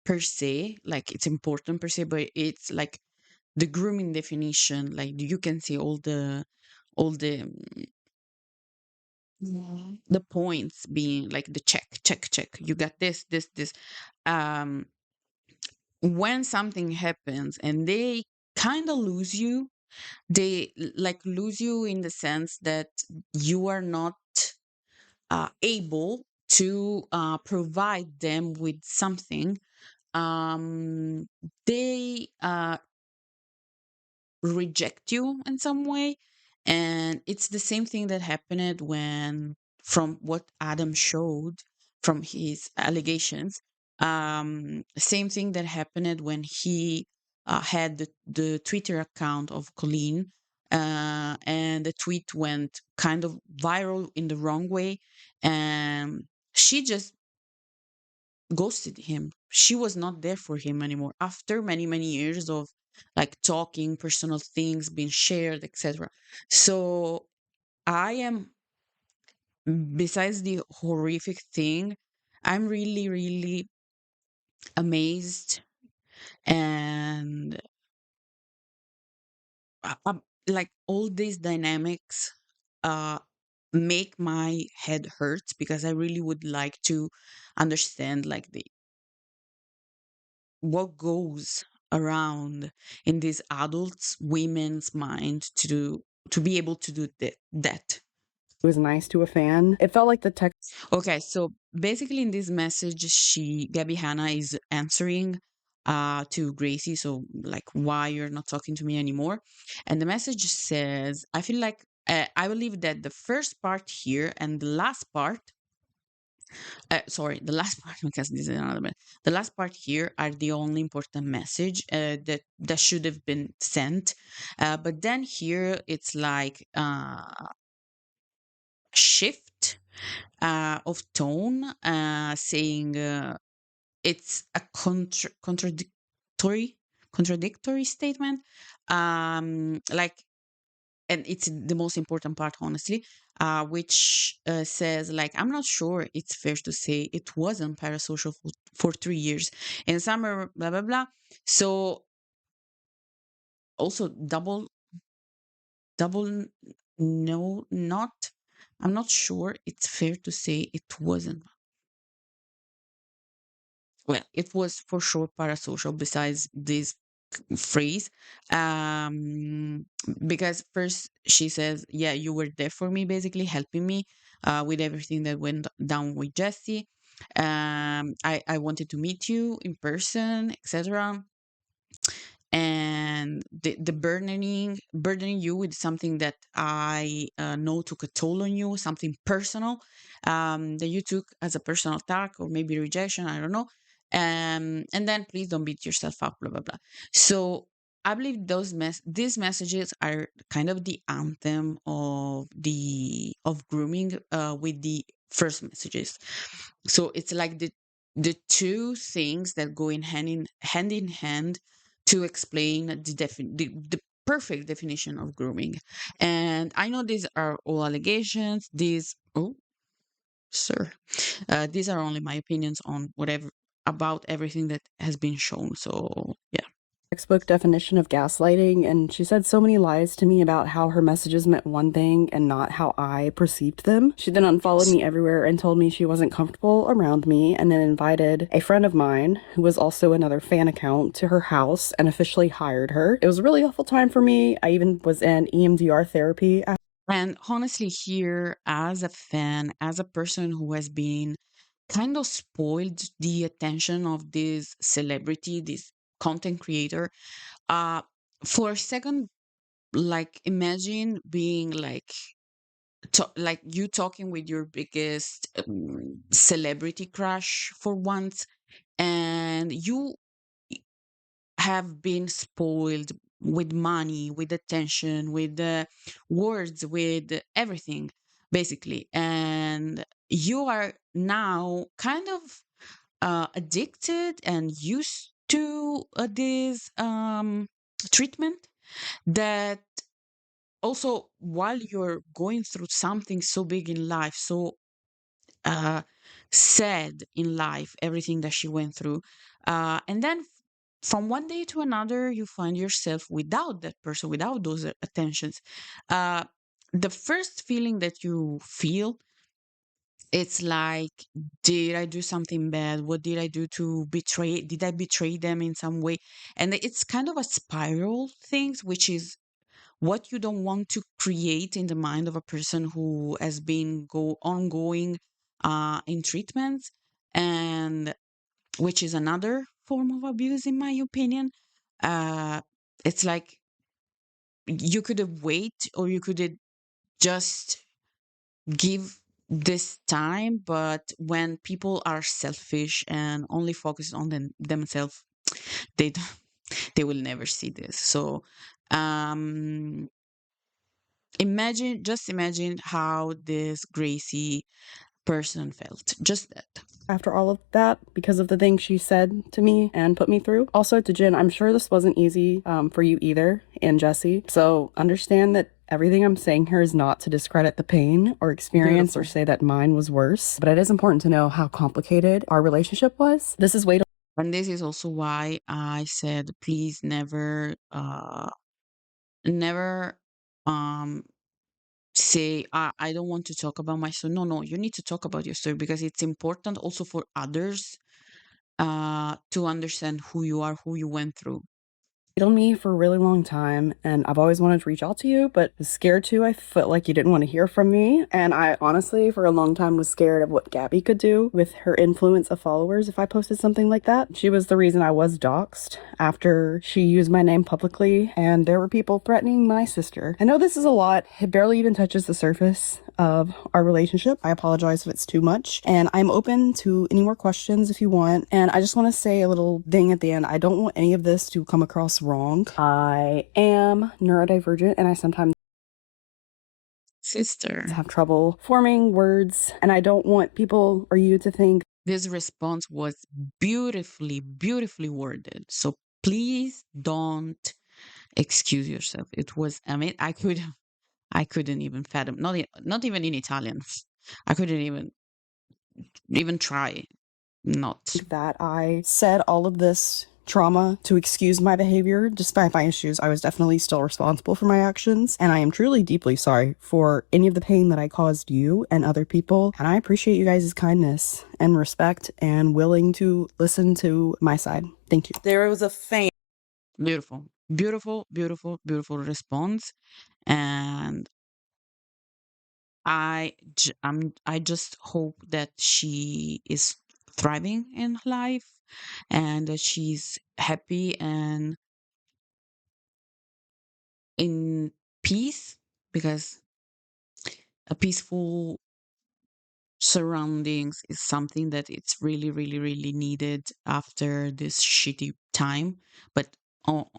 per se, like it's important per se, but it's like the grooming definition. Like you can see all the the points being like the check. You got this. Um, when something happens and they kind of lose you, they like lose you in the sense that you are not able to provide them with something. They reject you in some way. And it's the same thing that happened when from what Adam showed from his allegations. Same thing that happened when he had the Twitter account of Colleen, and the tweet went kind of viral in the wrong way, and she just ghosted him. She was not there for him anymore after many, many years of like talking, personal things being shared, etc. So I am, besides the horrific thing, I'm really, really amazed and like all these dynamics uh make my head hurt because I really would like to understand like the what goes around in these adults women's mind to be able to do that. It was nice to a fan. It felt like the text. Okay, so basically in this message, Gabbie Hanna is answering to Gracie, so like why you're not talking to me anymore. And the message says, I feel like I believe that the first part here and the last part, sorry, the last part, because this is another one. The last part here are the only important message that should have been sent. But then here it's like shift of tone, saying it's a contradictory statement, like, and it's the most important part, honestly, which says like, I'm not sure it's fair to say it wasn't parasocial for 3 years in summer, blah blah blah. So also double no, not, I'm not sure it's fair to say it wasn't. Well, it was for sure parasocial besides this phrase, um because first she says, yeah, you were there for me, basically helping me with everything that went down with Jessi. I wanted to meet you in person, etc. And the burdening you with something that I know took a toll on you, something personal, that you took as a personal attack or maybe rejection, I don't know. And then please don't beat yourself up, blah blah blah. So I believe these messages are kind of the anthem of grooming, with the first messages. So it's like the two things that go in hand to explain the perfect definition of grooming. And I know these are all allegations. Sir, these are only my opinions on whatever about everything that has been shown. So yeah. Textbook definition of gaslighting, and she said so many lies to me about how her messages meant one thing and not how I perceived them. She then unfollowed me everywhere and told me she wasn't comfortable around me, and then invited a friend of mine, who was also another fan account, to her house and officially hired her. It was a really awful time for me. I even was in EMDR therapy. And honestly, here, as a fan, as a person who has been kind of spoiled the attention of this celebrity, this content creator, uh, for a second, like imagine being like, like you talking with your biggest celebrity crush for once, and you have been spoiled with money, with attention, with words, with everything, basically. And you are now kind of addicted and used to this treatment that also, while you're going through something so big in life, so uh, sad in life, everything that she went through. And then from one day to another, you find yourself without that person, without those attentions. Uh, the first feeling that you feel, it's like, did I do something bad? What did I do to betray? Did I betray them in some way? And it's kind of a spiral things, which is what you don't want to create in the mind of a person who has been ongoing in treatments, and which is another form of abuse, in my opinion. uh, it's like you could have wait, or you could have just give this time, but when people are selfish and only focused on themselves, they don't, they will never see this. So um just imagine how this Gracie person felt. Just that. After all of that, because of the things she said to me and put me through. Also, to Jen, I'm sure this wasn't easy for you either, and Jessie. So understand that everything I'm saying here is not to discredit the pain or experience or Beautiful. say that mine was worse, but it is important to know how complicated our relationship was. This is way And this is also why I said, please never um say, I don't want to talk about my story. No, you need to talk about your story because it's important also for others to understand who you are, who you went through. on me for a really long time, and I've always wanted to reach out to you, but was scared to. I felt like you didn't want to hear from me, and I honestly for a long time was scared of what Gabbie could do with her influence of followers if I posted something like that. She was the reason I was doxxed after she used my name publicly, and there were people threatening my sister. I know this is a lot. It barely even touches the surface of our relationship. I apologize if it's too much, and I'm open to any more questions if you want. And I just want to say a little ding at the end. I don't want any of this to come across wrong. I am neurodivergent, and I sometimes Sister, have trouble forming words, and I don't want people or you to think this response was beautifully worded. So please don't excuse yourself. It was, I mean, I couldn't even fathom, not even in Italian. I couldn't even try not. that I said all of this trauma to excuse my behavior. Despite my issues, I was definitely still responsible for my actions, and I am truly deeply sorry for any of the pain that I caused you and other people, and I appreciate you guys' kindness and respect and willing to listen to my side. Thank you. There was a fan. Beautiful response. And I just hope that she is thriving in life and that she's happy and in peace, because a peaceful surroundings is something that it's really needed after this shitty time, but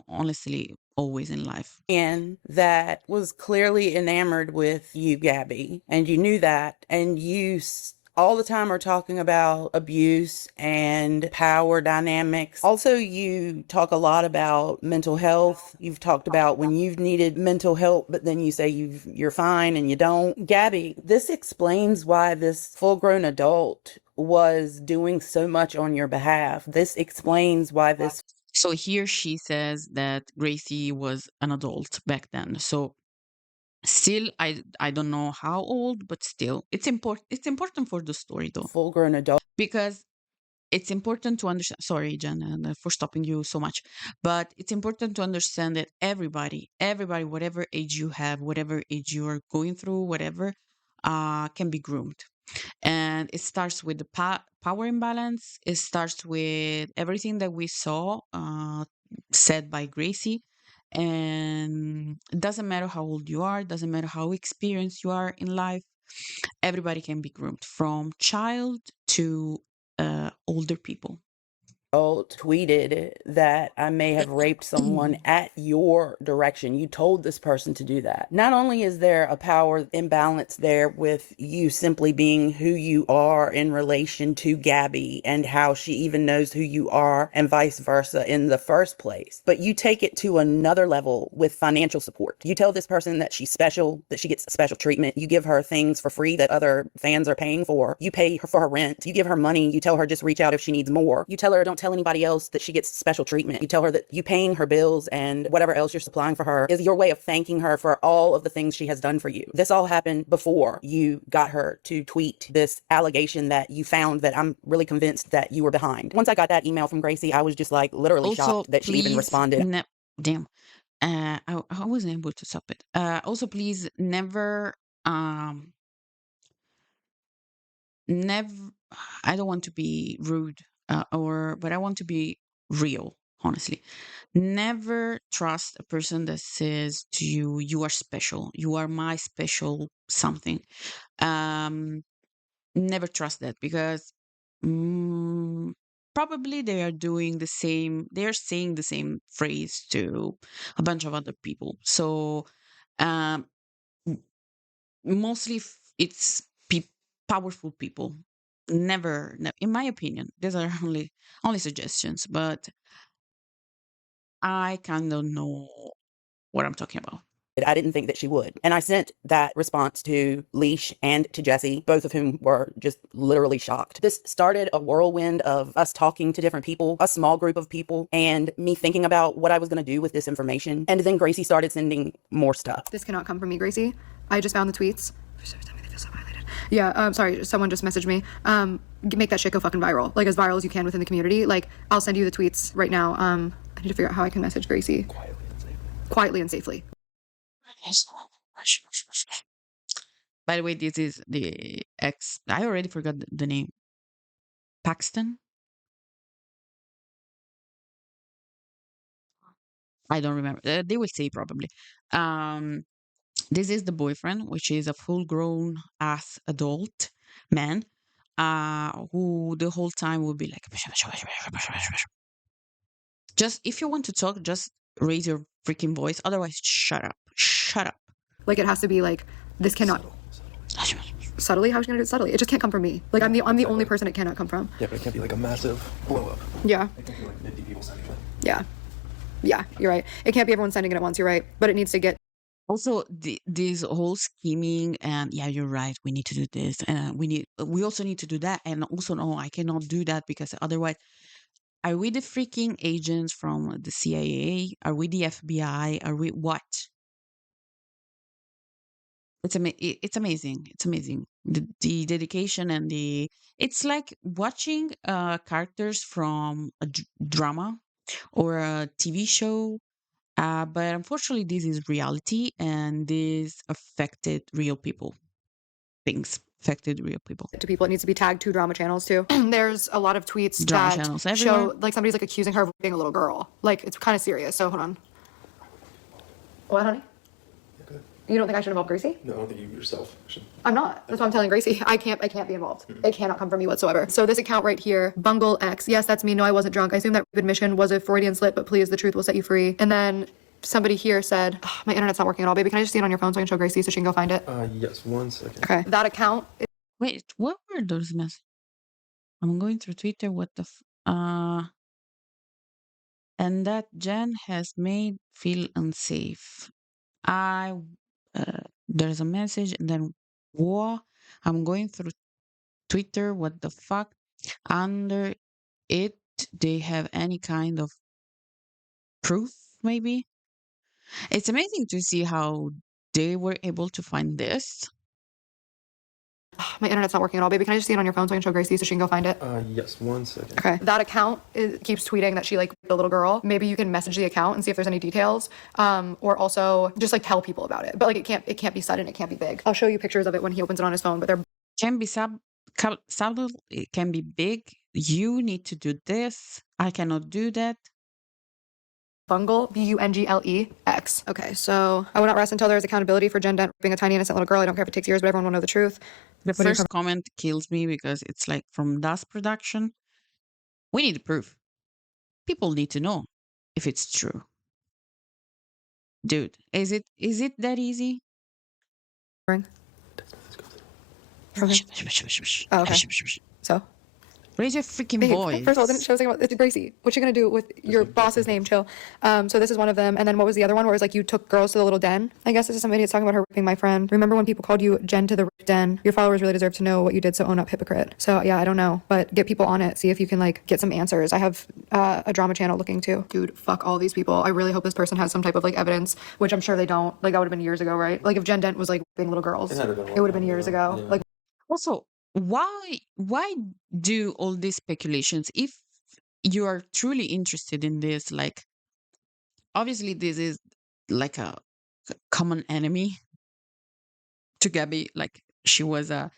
honestly always in life. And that was clearly enamored with you, Gabbie, and you knew that, and you all the time are talking about abuse and power dynamics. Also, you talk a lot about mental health. You've talked about when you've needed mental help, but then you say you're fine and you don't. Gabbie, this explains why this full-grown adult was doing so much on your behalf. This explains why this. So here she says that Gracie was an adult back then. So still, I don't know how old, but still, it's important for the story though, full-grown adult, because it's important to understand. Sorry, Jen, for stopping you so much, but it's important to understand that everybody, whatever age you have, whatever age you are going through, whatever, can be groomed. And it starts with the power imbalance. It starts with everything that we saw said by Gracie. And it doesn't matter how old you are, doesn't matter how experienced you are in life, everybody can be groomed, from child to older people. tweeted that I may have raped someone at your direction. You told this person to do that. Not only is there a power imbalance there with you simply being who you are in relation to Gabbie and how she even knows who you are and vice versa in the first place, but you take it to another level with financial support. You tell this person that she's special, that she gets special treatment. You give her things for free that other fans are paying for. You pay her for her rent. You give her money. You tell her just reach out if she needs more. You tell her don't tell anybody else that she gets special treatment. You tell her that you paying her bills and whatever else you're supplying for her is your way of thanking her for all of the things she has done for you. This all happened before you got her to tweet this allegation that you found that I'm really convinced that you were behind. Once I got that email from Gracie, I was just like literally Also, shocked that she even responded. Damn. I wasn't able to stop it. Also, please never, I don't want to be rude, but I want to be real, honestly. Never trust a person that says to you, you are special, you are my special something. never trust that because mm, probably they are doing the same, they are saying the same phrase to a bunch of other people. So um, m- mostly it's powerful people. In my opinion, these are only suggestions, but I kind of know what I'm talking about. I didn't think that she would. And I sent that response to Leash and to Jessi, both of whom were just literally shocked. This started a whirlwind of us talking to different people, a small group of people, and me thinking about what I was going to do with this information. And then Gracie started sending more stuff. This cannot come from me, Gracie. I just found the tweets. Yeah, sorry, someone just messaged me. Make that shit go fucking viral. Like, as viral as you can within the community. Like, I'll send you the tweets right now. I need to figure out how I can message Gracie. Quietly and safely. By the way, this is the ex. I already forgot the name. Paxton? I don't remember. They will say probably. Um, this is the boyfriend, which is a full-grown ass adult man, who the whole time will be like, just if you want to talk, just raise your freaking voice. Otherwise, shut up. Shut up. Like, it has to be like, this cannot. Subtly? How's she gonna do it subtly? It just can't come from me. Like, I'm the only person it cannot come from. Yeah, but it can't be like a massive blow up. Yeah. It can be like 50 people sending it. Yeah. Yeah, you're right. It can't be everyone sending it at once, you're right. But it needs to get. Also, this whole scheming and yeah, you're right. We need to do this, and we also need to do that, and also no, I cannot do that because otherwise, are we the freaking agents from the CIA? Are we the FBI? Are we what? It's amazing. It's amazing. The dedication and it's like watching characters from a drama or a TV show. But unfortunately, this is reality, and this affected real people. Things affected real people. To people, it needs to be tagged to drama channels too. There's a lot of tweets Drama that channels show everywhere. like somebody's like accusing her of being a little girl. Like, it's kind of serious. So hold on. What, honey? Good. You don't think I should involve Gracie? No, I don't think you yourself should. I'm not. That's what I'm telling Gracie. I can't be involved. It cannot come from me whatsoever. So this account right here, Bungle X. Yes, that's me. No, I wasn't drunk. I assume that admission was a Freudian slip, but please, the truth will set you free. And then somebody here said, "Ugh, my internet's not working at all, baby. Can I just see it on your phone so I can show Gracie so she can go find it?" Yes, 1 second. Okay. That account is Wait, what were those messages? I'm going through Twitter. What the and that Jen has made feel unsafe. There's a message, and then what? I'm going through Twitter. What the fuck? Under it, they have any kind of proof? Maybe it's amazing to see how they were able to find this. my internet's not working at all, baby. Can I just see it on your phone so I can show Gracie so she can go find it? Yes, 1 second. Okay. That account keeps tweeting that she like the little girl. Maybe you can message the account and see if there's any details, or also just like tell people about it. But like it can't be sudden. It can't be big. I'll show you pictures of it when he opens it on his phone. But they're Can be subtle. It can be big. You need to do this. I cannot do that. Bungle, Bunglex. Okay, so I will not rest until there is accountability for Jen Dent being a tiny innocent little girl. I don't care if it takes years, but everyone will know the truth. The What do you first comment kills me because it's like from Das Production. We need proof. People need to know if it's true. Dude, is it that easy? From him? Oh, okay. So Raise your freaking Babe, voice. first of all, didn't show something about it's Gracie. What you gonna do with your boss's name? Chill. So this is one of them. And then what was the other one? Where it was like you took girls to the little den. I guess this is somebody that's talking about her raping my friend. Remember when people called you Jen to the rape den? Your followers really deserve to know what you did. So own up, hypocrite. So yeah, I don't know, but get people on it. See if you can like get some answers. I have a drama channel looking too. Dude, fuck all these people. I really hope this person has some type of like evidence, which I'm sure they don't. Like that would have been years ago, right? Like if Jen Dent was like raping little girls, it would have been years ago. Yeah. Like. Also, why do all these speculations if you are truly interested in this? Like, obviously, this is like a common enemy to Gabbie. Like, she was a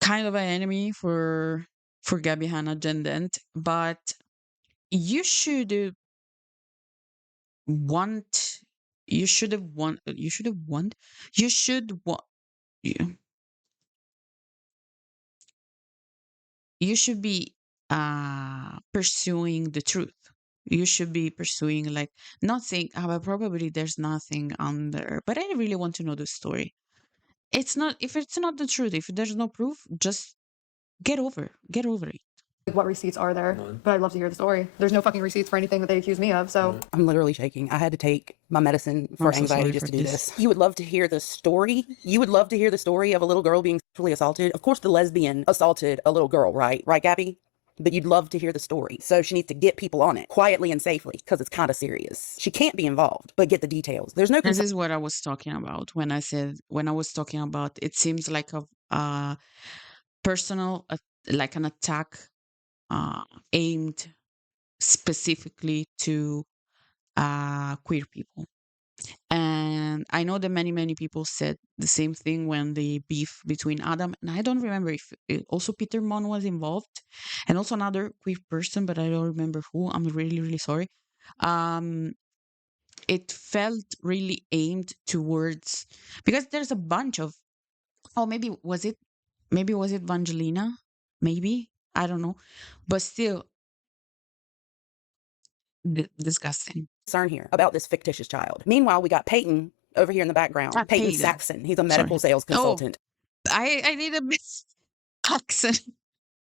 kind of an enemy for Gabbie Hanna, Dent, but you should want. You should have want. You should have want. You should want. you should be pursuing the truth. You should be pursuing, like, not saying, oh, well, probably there's nothing under, but I really want to know the story. It's not, if it's not the truth, if there's no proof, just get over it. Like, what receipts are there? None. But I'd love to hear the story. There's no fucking receipts for anything that they accuse me of, so. I'm literally shaking. I had to take my medicine for I'm so anxiety sorry just for to do this. this. You would love to hear the story? You would love to hear the story of a little girl being sexually assaulted? Of course the lesbian assaulted a little girl, right? Right, Gabbie? But you'd love to hear the story. So she needs to get people on it quietly and safely because it's kind of serious. She can't be involved, but get the details. There's no This is what I was talking about when I was talking about, it seems like a personal, like an attack aimed specifically to queer people. And I know that many people said the same thing when the beef between Adam, and I don't remember if also Peter Monn was involved, and also another queer person, but I don't remember who. I'm really sorry. It felt really aimed towards, because there's a bunch of, oh, maybe was it Vangelina, maybe, I don't know, but still disgusting. concern here about this fictitious child. Meanwhile, we got Peyton over here in the background. Peyton Peyton. Saxon. He's a medical Sorry. sales consultant. I need a bit Paxson.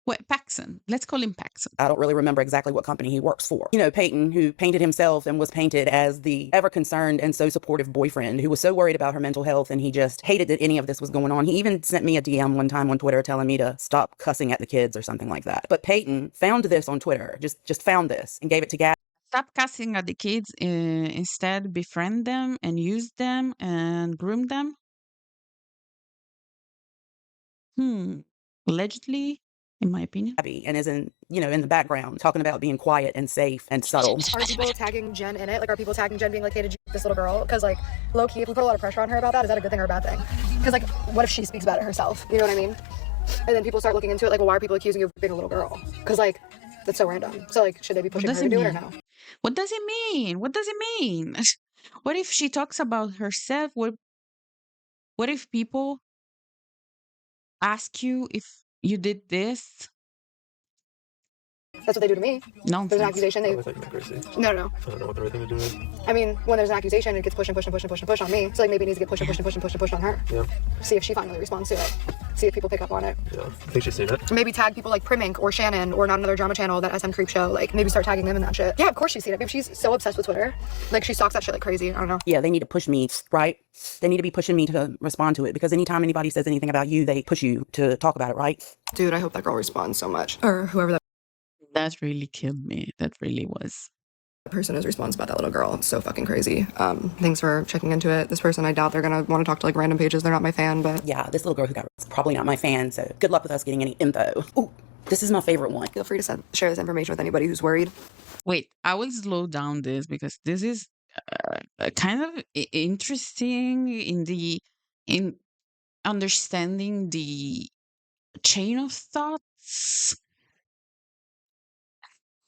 What, Paxson? Let's call him Paxson. I don't really remember exactly what company he works for. You know, Peyton, who painted himself and was painted as the ever-concerned and so supportive boyfriend who was so worried about her mental health, and he just hated that any of this was going on. He even sent me a DM one time on Twitter telling me to stop cussing at the kids or something like that. But Peyton found this on Twitter, just found this and gave it to Gab. Stop cussing at the kids. Instead, befriend them and use them and groom them. Allegedly, in my opinion. And is in the background talking about being quiet and safe and subtle. Are people tagging Jen in it? Like, are people tagging Jen being like, hey, did you this little girl? Because, like, low-key, if we put a lot of pressure on her about that, is that a good thing or a bad thing? Because, like, what if she speaks about it herself? You know what I mean? And then people start looking into it, like, well, why are people accusing you of being a little girl? Because, like, that's so random. So, like, should they be pushing her to do it or no? What does it mean? What does it mean? What if she talks about herself? What if people ask you if you did this? That's what they do to me. Nonsense. There's an accusation. I thought you meant Gracie. No. I don't know what the right thing to do is. I mean, when there's an accusation, it gets pushed on me. So, like, maybe it needs to get pushed on her. Yeah. See if she finally responds to it. See if people pick up on it. Yeah. I think she's seen it. Maybe tag people like Primink or Shannon or Not Another Drama Channel, that SM Creep Show. Like, maybe start tagging them in that shit. Yeah, of course she's seen it. Maybe she's so obsessed with Twitter. Like, she stalks that shit like crazy. I don't know. Yeah, they need to push me, right? They need to be pushing me to respond to it, because anytime anybody says anything about you, they push you to talk about it, right? Dude, I hope that girl responds so much. Or whoever That really killed me. That really was. that person is responsible about that little girl. It's so fucking crazy. Thanks for checking into it. This person, I doubt they're gonna want to talk to like random pages. They're not my fan, but Yeah, this little girl who got is probably not my fan, so good luck with us getting any info. Ooh, this is my favorite one. feel free to share this information with anybody who's worried. Wait, I will slow down this because this is kind of interesting in understanding the chain of thoughts.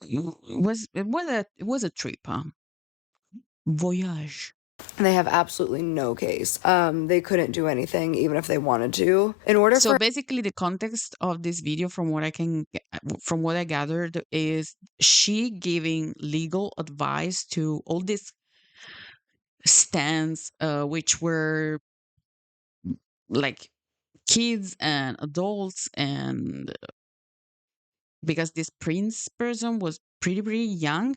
It was a trip, huh? Voyage. They have absolutely no case. They couldn't do anything even if they wanted to. In order So for basically, the context of this video, from what I gathered, is she giving legal advice to all these stands, which were like kids and adults, and because this prince person was pretty young,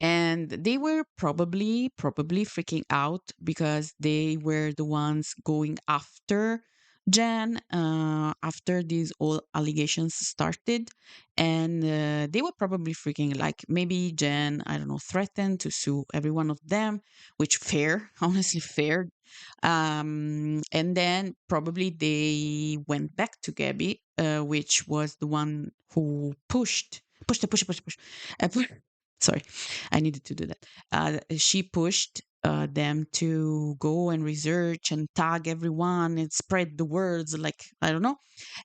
and they were probably freaking out because they were the ones going after Jen after these all allegations started, and they were probably freaking, like, maybe Jen, I don't know, threatened to sue every one of them, which fair, honestly fair. And then probably they went back to Gabbie, which was the one who pushed. Sorry, I needed to do that. She pushed them to go and research and tag everyone and spread the words, like, I don't know,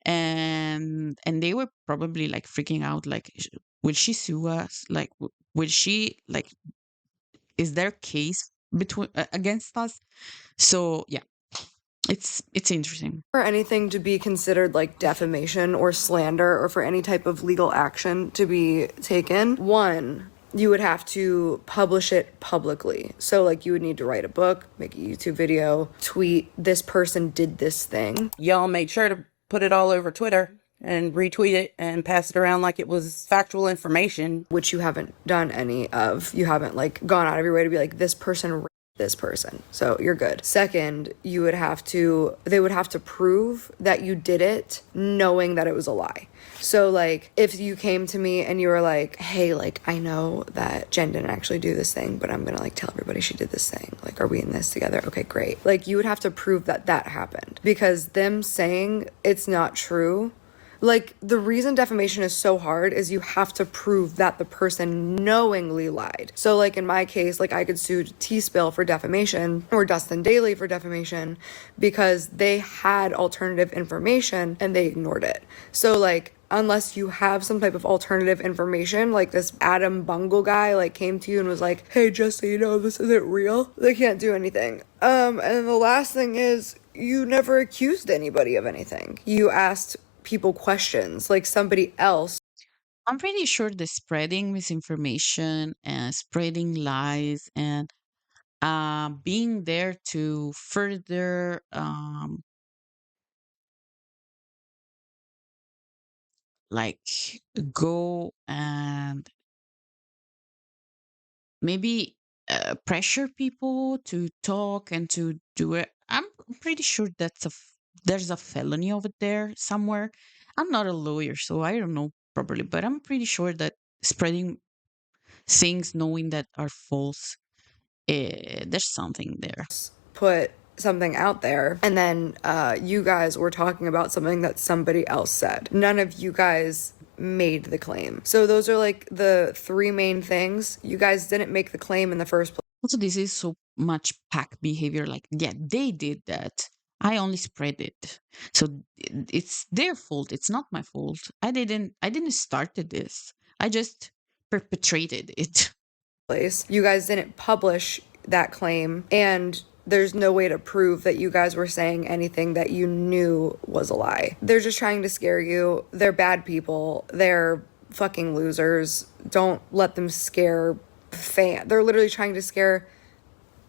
and they were probably like freaking out, like, will she sue us? Like, will she, like, is there a case between against us? So yeah, it's interesting. For anything to be considered like defamation or slander, or for any type of legal action to be taken, one, you would have to publish it publicly. So like you would need to write a book, make a YouTube video, tweet, this person did this thing. Y'all made sure to put it all over Twitter and retweet it and pass it around like it was factual information. Which you haven't done any of. You haven't like gone out of your way to be like, this person raped this person. So you're good. Second, they would have to prove that you did it knowing that it was a lie. So like if you came to me and you were like, hey, like I know that Jen didn't actually do this thing, but I'm gonna like tell everybody she did this thing. Like, are we in this together? Okay, great. Like you would have to prove that that happened, because them saying it's not true, like the reason defamation is so hard is you have to prove that the person knowingly lied. So like in my case, like I could sue T-Spill for defamation or Dustin Daly for defamation because they had alternative information and they ignored it. So like unless you have some type of alternative information, like this Adam Bungle guy like came to you and was like, hey, just so you know, this isn't real, they can't do anything. And then the last thing is you never accused anybody of anything. You asked people questions like somebody else. I'm pretty sure the spreading misinformation and spreading lies and being there to further like go and maybe pressure people to talk and to do it. I'm pretty sure there's a felony over there somewhere. I'm not a lawyer, so I don't know properly, but I'm pretty sure that spreading things knowing that are false, there's something there. Put something out there, and then you guys were talking about something that somebody else said. None of you guys made the claim. So those are like the three main things. You guys didn't make the claim in the first place. Also, this is so much pack behavior. Like, yeah, they did that. I only spread it. So it's their fault. It's not my fault. I didn't started this. I just perpetrated it. You guys didn't publish that claim, and there's no way to prove that you guys were saying anything that you knew was a lie. They're just trying to scare you. They're bad people. They're fucking losers. Don't let them scare fans. They're literally trying to scare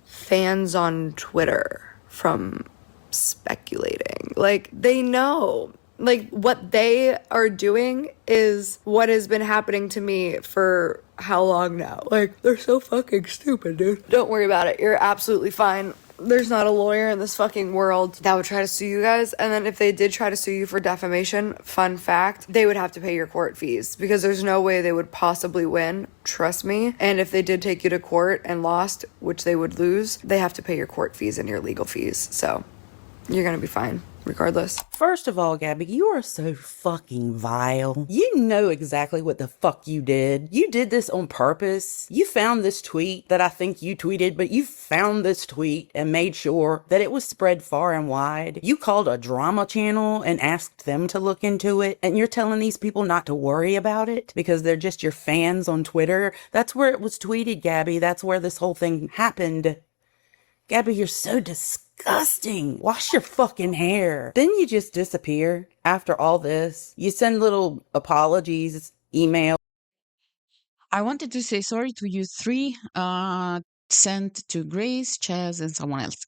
fans on Twitter from speculating. Like, they know. Like, what they are doing is what has been happening to me for how long now? Like, they're so fucking stupid, dude. Don't worry about it. You're absolutely fine. There's not a lawyer in this fucking world that would try to sue you guys. And then if they did try to sue you for defamation, fun fact, they would have to pay your court fees, because there's no way they would possibly win. Trust me. And if they did take you to court and lost, which they would lose, they have to pay your court fees and your legal fees. So you're gonna be fine regardless. First of all, Gabbie, you are so fucking vile. You know exactly what the fuck you did. You did this on purpose. You found this tweet that I think you tweeted, but you found this tweet and made sure that it was spread far and wide. You called a drama channel and asked them to look into it, and you're telling these people not to worry about it because they're just your fans on Twitter. That's where it was tweeted, Gabbie. That's where this whole thing happened. Gabbie, you're so disgusting. Wash your fucking hair. Then you just disappear after all this. You send little apologies, email. I wanted to say sorry to you three, sent to Grace, Chaz, and someone else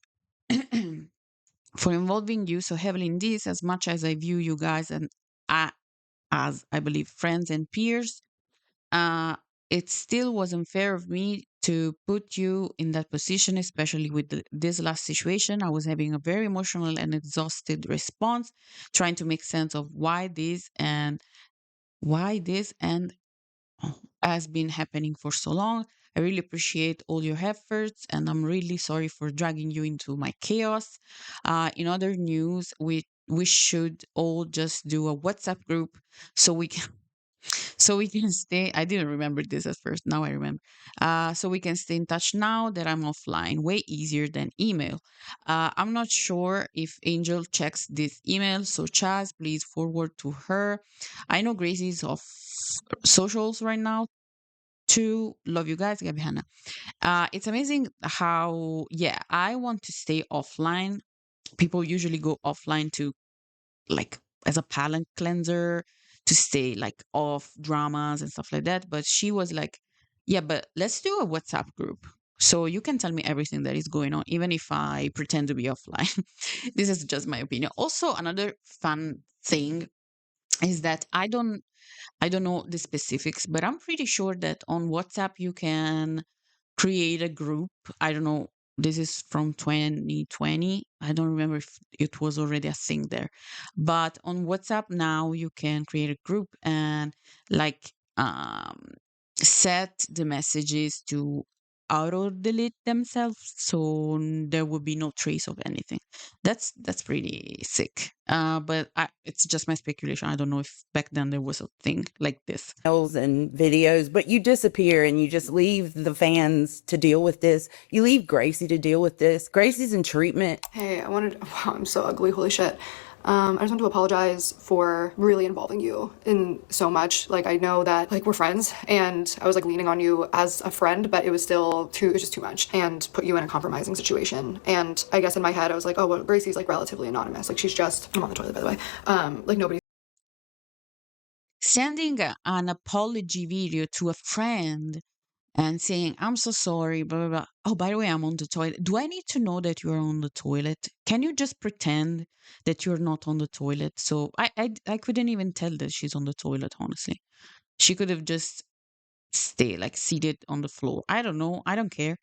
for involving you so heavily in this. As much as I view you guys and as I believe friends and peers, it still wasn't fair of me to put you in that position, especially with this last situation. I was having a very emotional and exhausted response, trying to make sense of why this and has been happening for so long. I really appreciate all your efforts, and I'm really sorry for dragging you into my chaos. In other news, we should all just do a WhatsApp group so we can stay. I didn't remember this at first. Now I remember. So we can stay in touch now that I'm offline. Way easier than email. I'm not sure if Angel checks this email, so Chaz, please forward to her. I know Gracie's off socials right now too. Love you guys, Gabbie Hanna. It's amazing how, yeah, I want to stay offline people usually go offline to, like, as a palate cleanser, to stay like off dramas and stuff like that. But she was like, yeah, but let's do a WhatsApp group so you can tell me everything that is going on, even if I pretend to be offline. This is just my opinion. Also, another fun thing is that I don't know the specifics, but I'm pretty sure that on WhatsApp you can create a group. I don't know. This is from 2020. I don't remember if it was already a thing there. But on WhatsApp now you can create a group and, like, set the messages to auto delete themselves, so there will be no trace of anything. That's pretty sick. But it's just my speculation. I don't know if back then there was a thing like this. And videos, but you disappear and you just leave the fans to deal with this. You leave Gracie to deal with this. Gracie's in treatment. Hey, wow, I'm so ugly, holy shit. I just want to apologize for really involving you in so much. Like, I know that, like, we're friends, and I was, like, leaning on you as a friend, but it was just too much, and put you in a compromising situation. And I guess in my head, I was like, oh, well, Gracie's, like, relatively anonymous. Like, I'm on the toilet, by the way. Like, nobody. Sending an apology video to a friend and saying, I'm so sorry, blah, blah, blah. Oh, by the way, I'm on the toilet. Do I need to know that you're on the toilet? Can you just pretend that you're not on the toilet? So I couldn't even tell that she's on the toilet, honestly. She could have just stay like seated on the floor. I don't know. I don't care.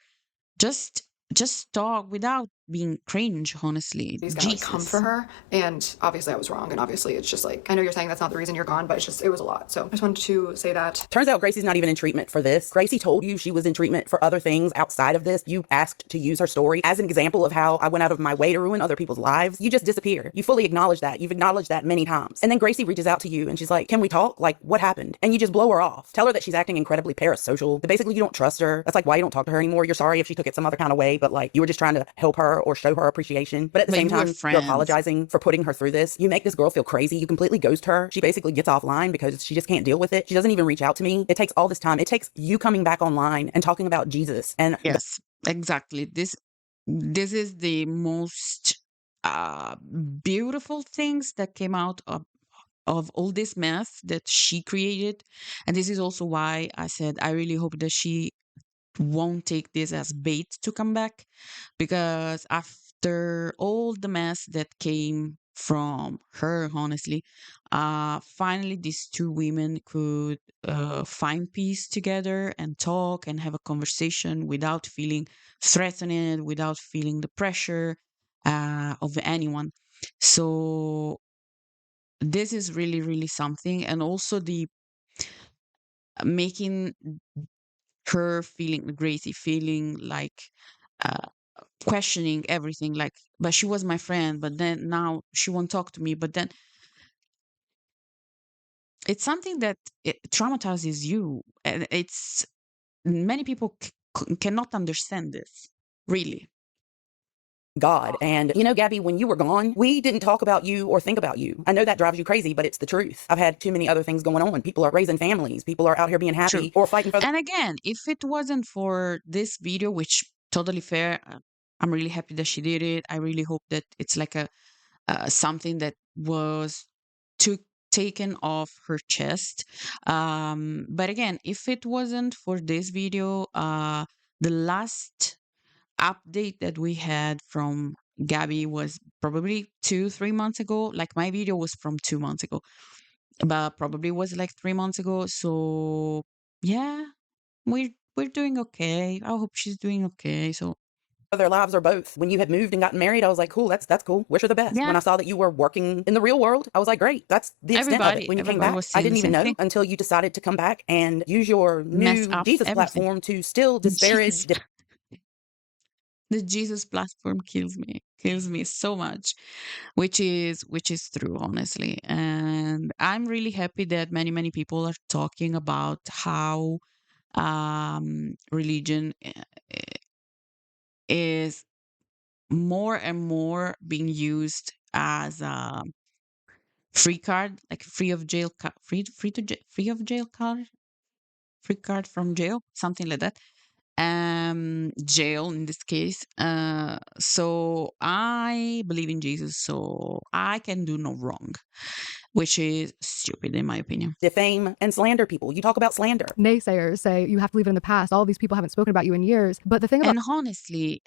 Just just talk without being cringe, honestly. He's gonna, like, come for Jesus. her, and obviously I was wrong, and obviously it's just like, I know you're saying that's not the reason you're gone, but it was a lot. So I just wanted to say that. Turns out Gracie's not even in treatment for this. Gracie told you she was in treatment for other things outside of this. You asked to use her story as an example of how I went out of my way to ruin other people's lives. You just disappear. You fully acknowledge that. You've acknowledged that many times. And then Gracie reaches out to you and she's like, can we talk? Like, what happened? And you just blow her off. Tell her that she's acting incredibly parasocial. That basically you don't trust her. That's like why you don't talk to her anymore. You're sorry if she took it some other kind of way, but like you were just trying to help her or show her appreciation. But at the But same you were time, you're friends. apologizing for putting her through this. You make this girl feel crazy. You completely ghost her. She basically gets offline because she just can't deal with it. She doesn't even reach out to me. It takes all this time. It takes you coming back online and talking about Jesus. And Yes, exactly. This is the most beautiful things that came out of all this mess that she created. And this is also why I said I really hope that she won't take this as bait to come back, because after all the mess that came from her, honestly, finally these two women could find peace together and talk and have a conversation without feeling threatened, without feeling the pressure of anyone. So this is really, really something. And also the making her feeling, Gracie feeling like uh, questioning everything, like, but she was my friend, but then now she won't talk to me. But then it's something that it traumatizes you, and it's many people cannot understand this, really. God. And you know, Gabbie, when you were gone, we didn't talk about you or think about you. I know that drives you crazy, but it's the truth. I've had too many other things going on. People are raising families. People are out here being True. happy or fighting for. And again, if it wasn't for this video, which totally fair, I'm really happy that she did it. I really hope that it's like a something that was taken off her chest. But again, if it wasn't for this video, the last update that we had from Gabbie was probably 2-3 months ago. Like my video was from 2 months ago, but probably was like 3 months ago. So yeah, we're doing okay. I hope she's doing okay. So Their lives are both. When you had moved and gotten married, I was like, cool, that's cool. Wish her the best. yeah, When I saw that you were working in the real world, I was like, great. That's the extent of it. When you came back, was I saying the didn't even same know thing. until you decided to come back and use your Mess new up Jesus everything. platform to still disparage. Jesus. The Jesus platform kills me so much, which is true, honestly. And I'm really happy that many people are talking about how religion is more and more being used as a free card, like free of jail card, free of jail card, free card from jail, something like that. jail in this case. So I believe in Jesus, so I can do no wrong, which is stupid in my opinion. Defame and slander people. You talk about slander. Naysayers say you have to leave it in the past. All these people haven't spoken about you in years. But the thing about And honestly,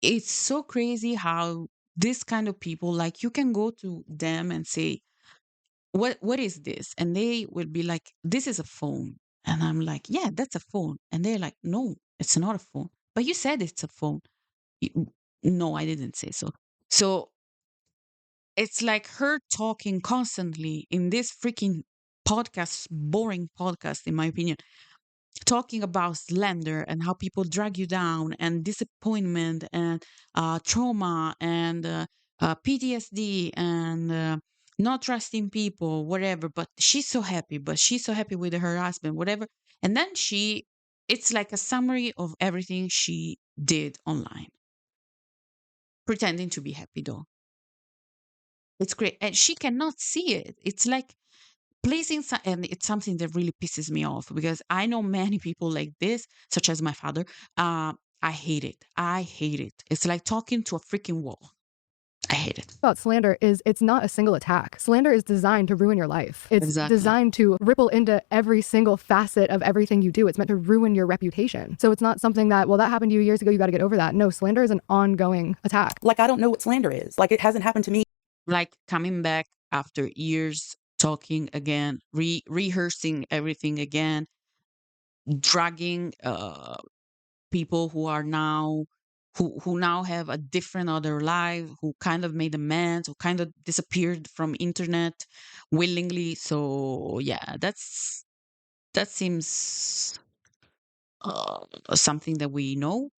it's so crazy how this kind of people, like, you can go to them and say, what is this? And they will be like, this is a phone. And I'm like, yeah, that's a phone. And they're like, no, it's not a phone. But you said it's a phone. No, I didn't say so. So it's like her talking constantly in this freaking podcast, boring podcast, in my opinion, talking about slander and how people drag you down and disappointment and trauma and PTSD and not trusting people, whatever. But she's so happy, with her husband, whatever. And then it's like a summary of everything she did online, pretending to be happy though. It's great. And she cannot see it. It's like placing, and it's something that really pisses me off because I know many people like this, such as my father. I hate it. I hate it. It's like talking to a freaking wall. I hate it. about slander is it's not a single attack. Slander is designed to ruin your life. It's Exactly. designed to ripple into every single facet of everything you do. It's meant to ruin your reputation. So it's not something that, well, that happened to you years ago, you got to get over that. No, slander is an ongoing attack. Like, I don't know what slander is. Like, it hasn't happened to me. Like coming back after years, talking again, rehearsing everything again, dragging people who are now who now have a different other life, who kind of made amends, who kind of disappeared from internet willingly. So yeah, that seems something that we know.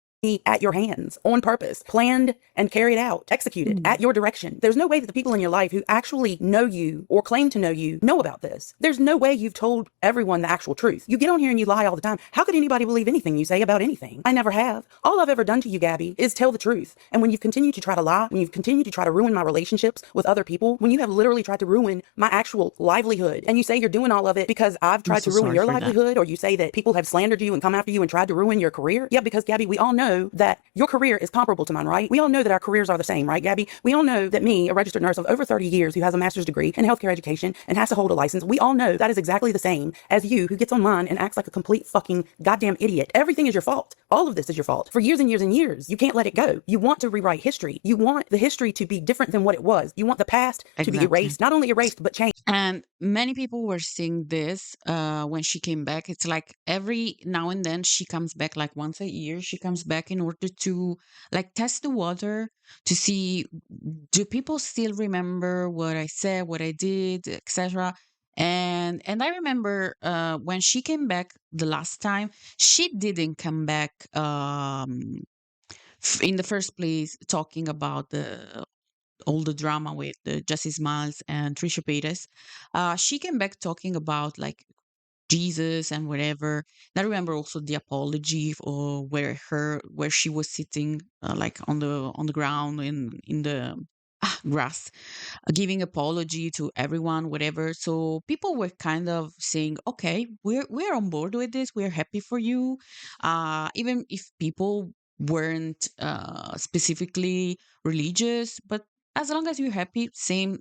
At your hands, on purpose, planned and carried out, executed at your direction. There's no way that the people in your life who actually know you or claim to know you know about this. There's no way you've told everyone the actual truth. You get on here and you lie all the time. How could anybody believe anything you say about anything? I never have. All I've ever done to you, Gabbie, is tell the truth. And when you've continued to try to lie, when you've continued to try to ruin my relationships with other people, when you have literally tried to ruin my actual livelihood, and you say you're doing all of it because I've tried to ruin your livelihood, or you say that people have slandered you and come after you and tried to ruin your career. Yeah, because Gabbie, we all know that your career is comparable to mine, right? We all know that our careers are the same, right, Gabbie? We all know that me, a registered nurse of over 30 years who has a master's degree in healthcare education and has to hold a license, we all know that is exactly the same as you who gets online and acts like a complete fucking goddamn idiot. Everything is your fault. All of this is your fault. For years and years and years, you can't let it go. You want to rewrite history. You want the history to be different than what it was. You want the past to be erased, not only erased, but changed. And many people were saying this when she came back. It's like every now and then she comes back, like once a year, she comes back in order to like test the water to see, do people still remember what I said, what I did, etc. And I remember when she came back the last time, she didn't come back in the first place talking about all the drama with the Jessi Smiles and Trisha Paytas. She came back talking about like Jesus and whatever. And I remember also the apology or where she was sitting like on the ground in the grass, giving apology to everyone, whatever. So people were kind of saying, okay, we're on board with this. We're happy for you, even if people weren't specifically religious, but as long as you're happy, same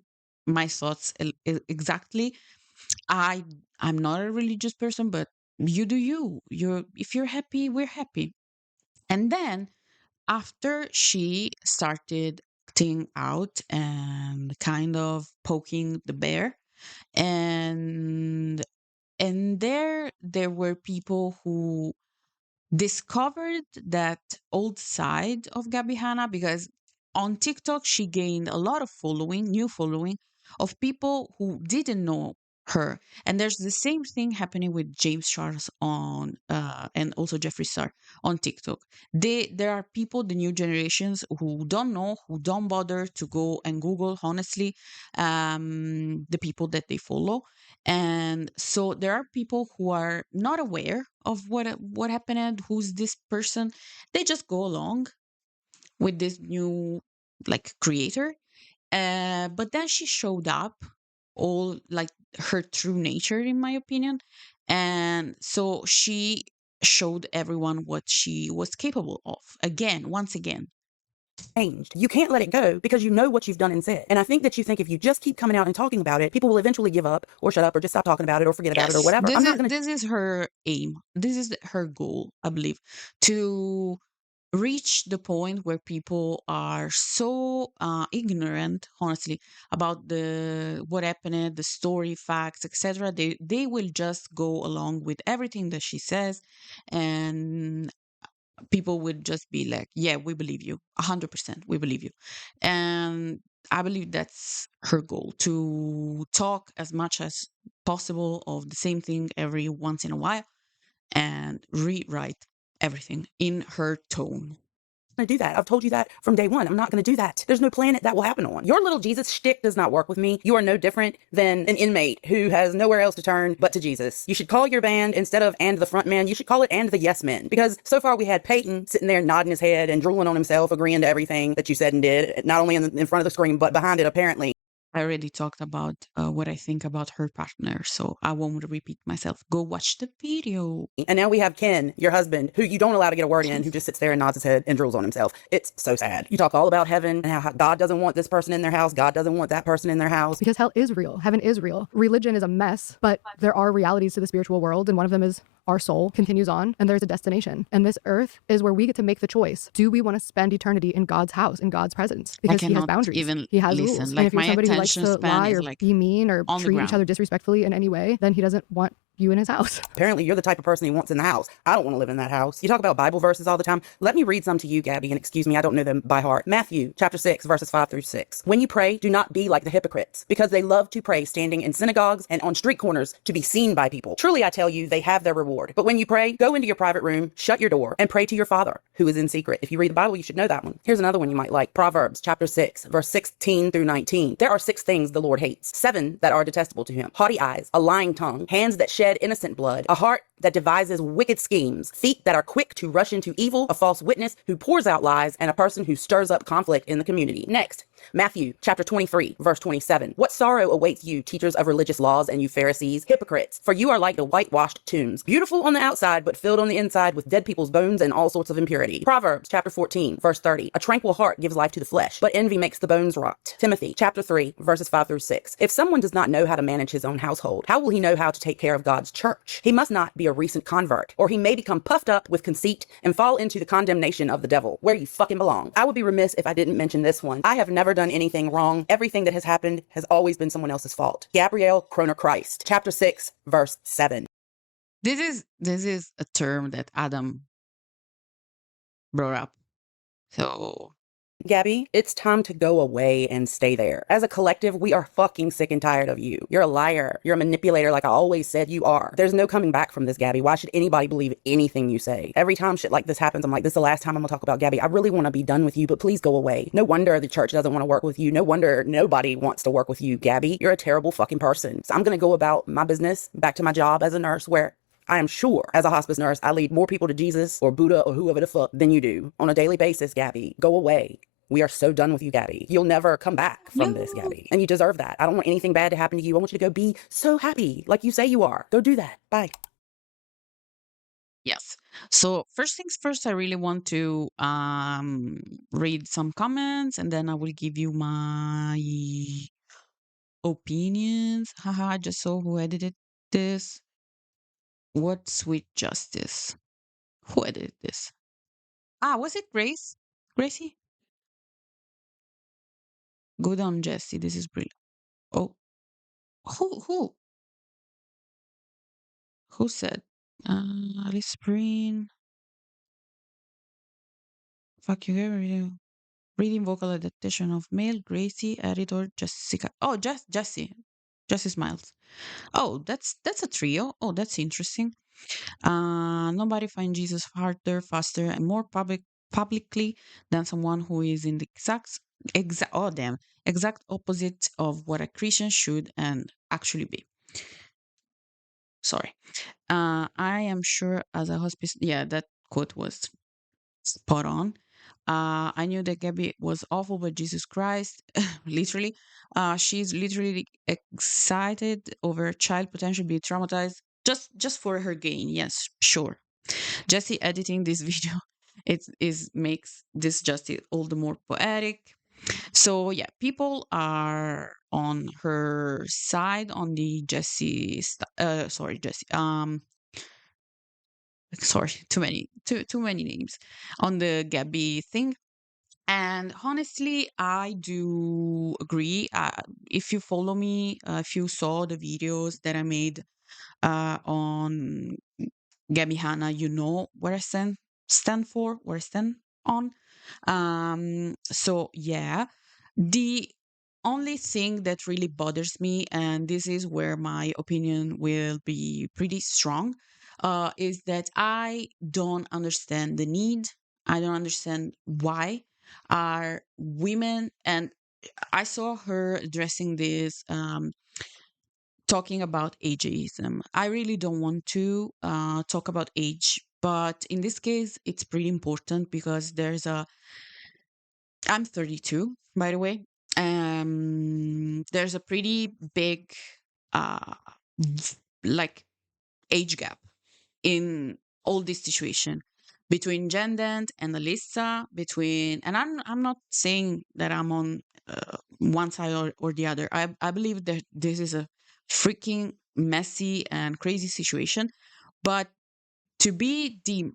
my thoughts exactly. I'm not a religious person, but you do you. If you're happy, we're happy. And then after she started acting out and kind of poking the bear, and there were people who discovered that old side of Gabbie Hanna, because on TikTok she gained a lot of new following of people who didn't know her. And there's the same thing happening with James Charles on and also Jeffree Star on TikTok. There are people, the new generations, who don't know, who don't bother to go and Google honestly the people that they follow. And so there are people who are not aware of what happened, who's this person. They just go along with this new like creator. But then she showed up all like her true nature, in my opinion. And so she showed everyone what she was capable of. Again, once again. Changed. You can't let it go because you know what you've done and said. And I think that you think if you just keep coming out and talking about it, people will eventually give up or shut up or just stop talking about it or forget about it or whatever. This is her aim. This is her goal, I believe, to reach the point where people are so ignorant, honestly, about the what happened, the story, facts, etc. They will just go along with everything that she says, and people would just be like, yeah, we believe you 100%, we believe you. And I believe that's her goal, to talk as much as possible of the same thing every once in a while and rewrite everything in her tone. To do that. I've told you that from day one. I'm not going to do that. There's no planet that will happen on. Your little Jesus shtick does not work with me. You are no different than an inmate who has nowhere else to turn but to Jesus. You should call your band, instead of "and the front man," you should call it "and the yes men." Because so far we had Peyton sitting there nodding his head and drooling on himself, agreeing to everything that you said and did, not only in front of the screen, but behind it apparently. I already talked about what I think about her partner, so I won't repeat myself. Go watch the video. And now we have Ken, your husband, who you don't allow to get a word in, who just sits there and nods his head and drools on himself. It's so sad. You talk all about heaven and how God doesn't want this person in their house. God doesn't want that person in their house. Because hell is real. Heaven is real. Religion is a mess, but there are realities to the spiritual world, and one of them is our soul continues on, and there's a destination. And this earth is where we get to make the choice. Do we want to spend eternity in God's house, in God's presence? Because he has boundaries. Even he has listen. rules. Like, and if you're my somebody who likes attention to lie span or is like be mean or on the treat each ground. other disrespectfully in any way, then he doesn't want you in his house. Apparently, you're the type of person he wants in the house. I don't want to live in that house. You talk about Bible verses all the time. Let me read some to you, Gabbie, and excuse me, I don't know them by heart. Matthew chapter 6, verses 5 through 6. When you pray, do not be like the hypocrites, because they love to pray standing in synagogues and on street corners to be seen by people. Truly, I tell you, they have their reward. But when you pray, go into your private room, shut your door, and pray to your Father, who is in secret. If you read the Bible, you should know that one. Here's another one you might like. Proverbs chapter 6, verse 16 through 19. There are 6 things the Lord hates, 7 that are detestable to him: haughty eyes, a lying tongue, hands that shed innocent blood, a heart that devises wicked schemes, feet that are quick to rush into evil, a false witness who pours out lies, and a person who stirs up conflict in the community. Next, Matthew chapter 23, verse 27. What sorrow awaits you, teachers of religious laws, and you Pharisees, hypocrites, for you are like the whitewashed tombs, beautiful on the outside, but filled on the inside with dead people's bones and all sorts of impurity. Proverbs chapter 14, verse 30. A tranquil heart gives life to the flesh, but envy makes the bones rot. Timothy chapter 3, verses 5 through 6. If someone does not know how to manage his own household, how will he know how to take care of God's church? He must not be a recent convert, or he may become puffed up with conceit and fall into the condemnation of the devil, where you fucking belong. I would be remiss if I didn't mention this one. I have never done anything wrong. Everything that has happened has always been someone else's fault. Gabrielle, kroner Christ, chapter 6, verse 7. This is a term that Adam brought up. So Gabbie, it's time to go away and stay there. As a collective, we are fucking sick and tired of you. You're a liar. You're a manipulator like I always said you are. There's no coming back from this, Gabbie. Why should anybody believe anything you say? Every time shit like this happens, I'm like, this is the last time I'm gonna talk about Gabbie. I really want to be done with you, but please go away. No wonder the church doesn't want to work with you. No wonder nobody wants to work with you, Gabbie. You're a terrible fucking person. So I'm gonna go about my business, back to my job as a nurse, where I am sure, as a hospice nurse, I lead more people to Jesus or Buddha or whoever the fuck than you do on a daily basis, Gabbie. Go away. We are so done with you, Gabbie. You'll never come back from this, Gabbie. And you deserve that. I don't want anything bad to happen to you. I want you to go be so happy like you say you are. Go do that. Bye. yes. So first things first, I really want to read some comments, and then I will give you my opinions. Haha, I just saw who edited this. What sweet justice. Who edited this? Ah, was it Grace? Gracie? Good on Jessie. This is brilliant. Oh, who? Who said? Alice Breen. Fuck you, Gabrielle. Reading vocal adaptation of male, Gracie, editor, Jessica. Oh, Jessie. Jessie Smiles. Oh, that's a trio. Oh, that's interesting. Nobody finds Jesus harder, faster, and more publicly than someone who is in the exact opposite of what a Christian should and actually be. Sorry. I am sure as a hospice, yeah, that quote was spot on. I knew that Gabbie was awful, but Jesus Christ, literally, she's literally excited over a child potentially being traumatized just for her gain. Yes, sure. Jessi editing this video, it is makes this just all the more poetic. So yeah, people are on her side on the sorry, too many names on the Gabbie thing. And honestly, I do agree. If you follow me, if you saw the videos that I made on Gabbie Hanna, you know where I stand for, where I stand on. So yeah, the only thing that really bothers me, and this is where my opinion will be pretty strong, is that I don't understand the need. I don't understand why are women, and I saw her addressing this, talking about ageism. I really don't want to talk about age, but in this case, it's pretty important because I'm 32, by the way. There's a pretty big, uh, like age gap in all this situation between Dent and Alyssa. And I'm not saying that I'm on one side or the other. I believe that this is a freaking messy and crazy situation, but to be the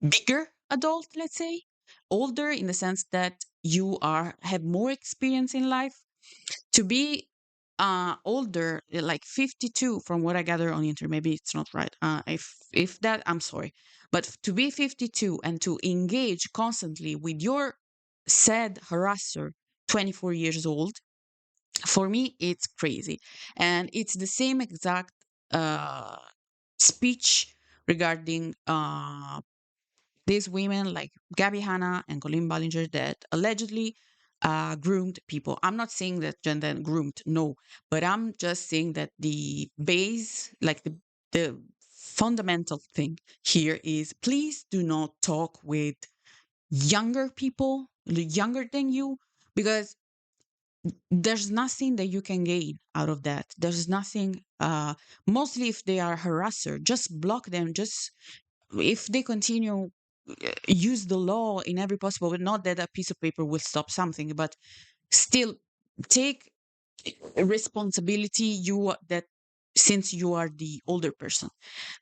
bigger adult, let's say, older in the sense that you have more experience in life, to be older, like 52 from what I gather on the internet, maybe it's not right. If that, I'm sorry, but to be 52 and to engage constantly with your said harasser 24 years old, for me it's crazy. And it's the same exact uh speech regarding these women like Gabbie Hanna and Colleen Ballinger that allegedly groomed people. I'm not saying that gender groomed, no, but I'm just saying that the base, like the fundamental thing here is please do not talk with younger people, younger than you, because there's nothing that you can gain out of that. There's nothing, mostly if they are harasser, just block them. Just if they continue, use the law in every possible way. Not that a piece of paper will stop something, but still take responsibility. Since you are the older person.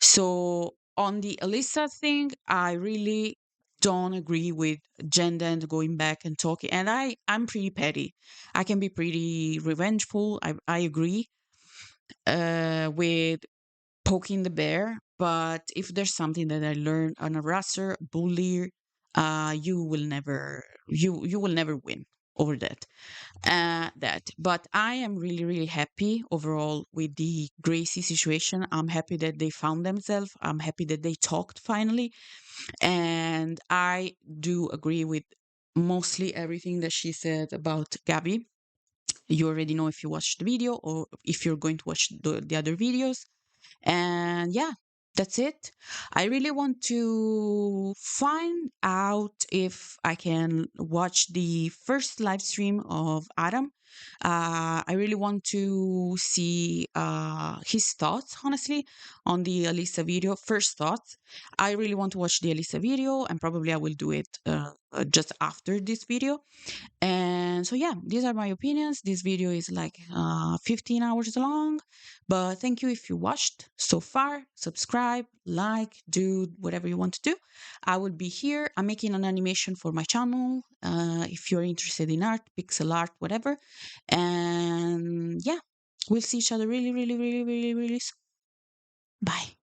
So on the Alyssa thing, I really don't agree with gender and going back and talking. And I'm pretty petty. I can be pretty revengeful. I agree with poking the bear. But if there's something that I learned on a harasser, bully, you will never win over that. But I am really, really happy overall with the Gracie situation. I'm happy that they found themselves. I'm happy that they talked finally. And I do agree with mostly everything that she said about Gabbie. You already know if you watched the video or if you're going to watch the other videos. And yeah, that's it. I really want to find out if I can watch the first live stream of Adam. I really want to see his thoughts, honestly, on the Alyssa video. First thoughts. I really want to watch the Alyssa video, and probably I will do it just after this video. And so, yeah, these are my opinions. This video is like 15 hours long, but thank you if you watched so far. Subscribe, like, do whatever you want to do. I will be here. I'm making an animation for my channel. If you're interested in art, pixel art, whatever. And yeah, we'll see each other really, really, really, really, really soon. Bye.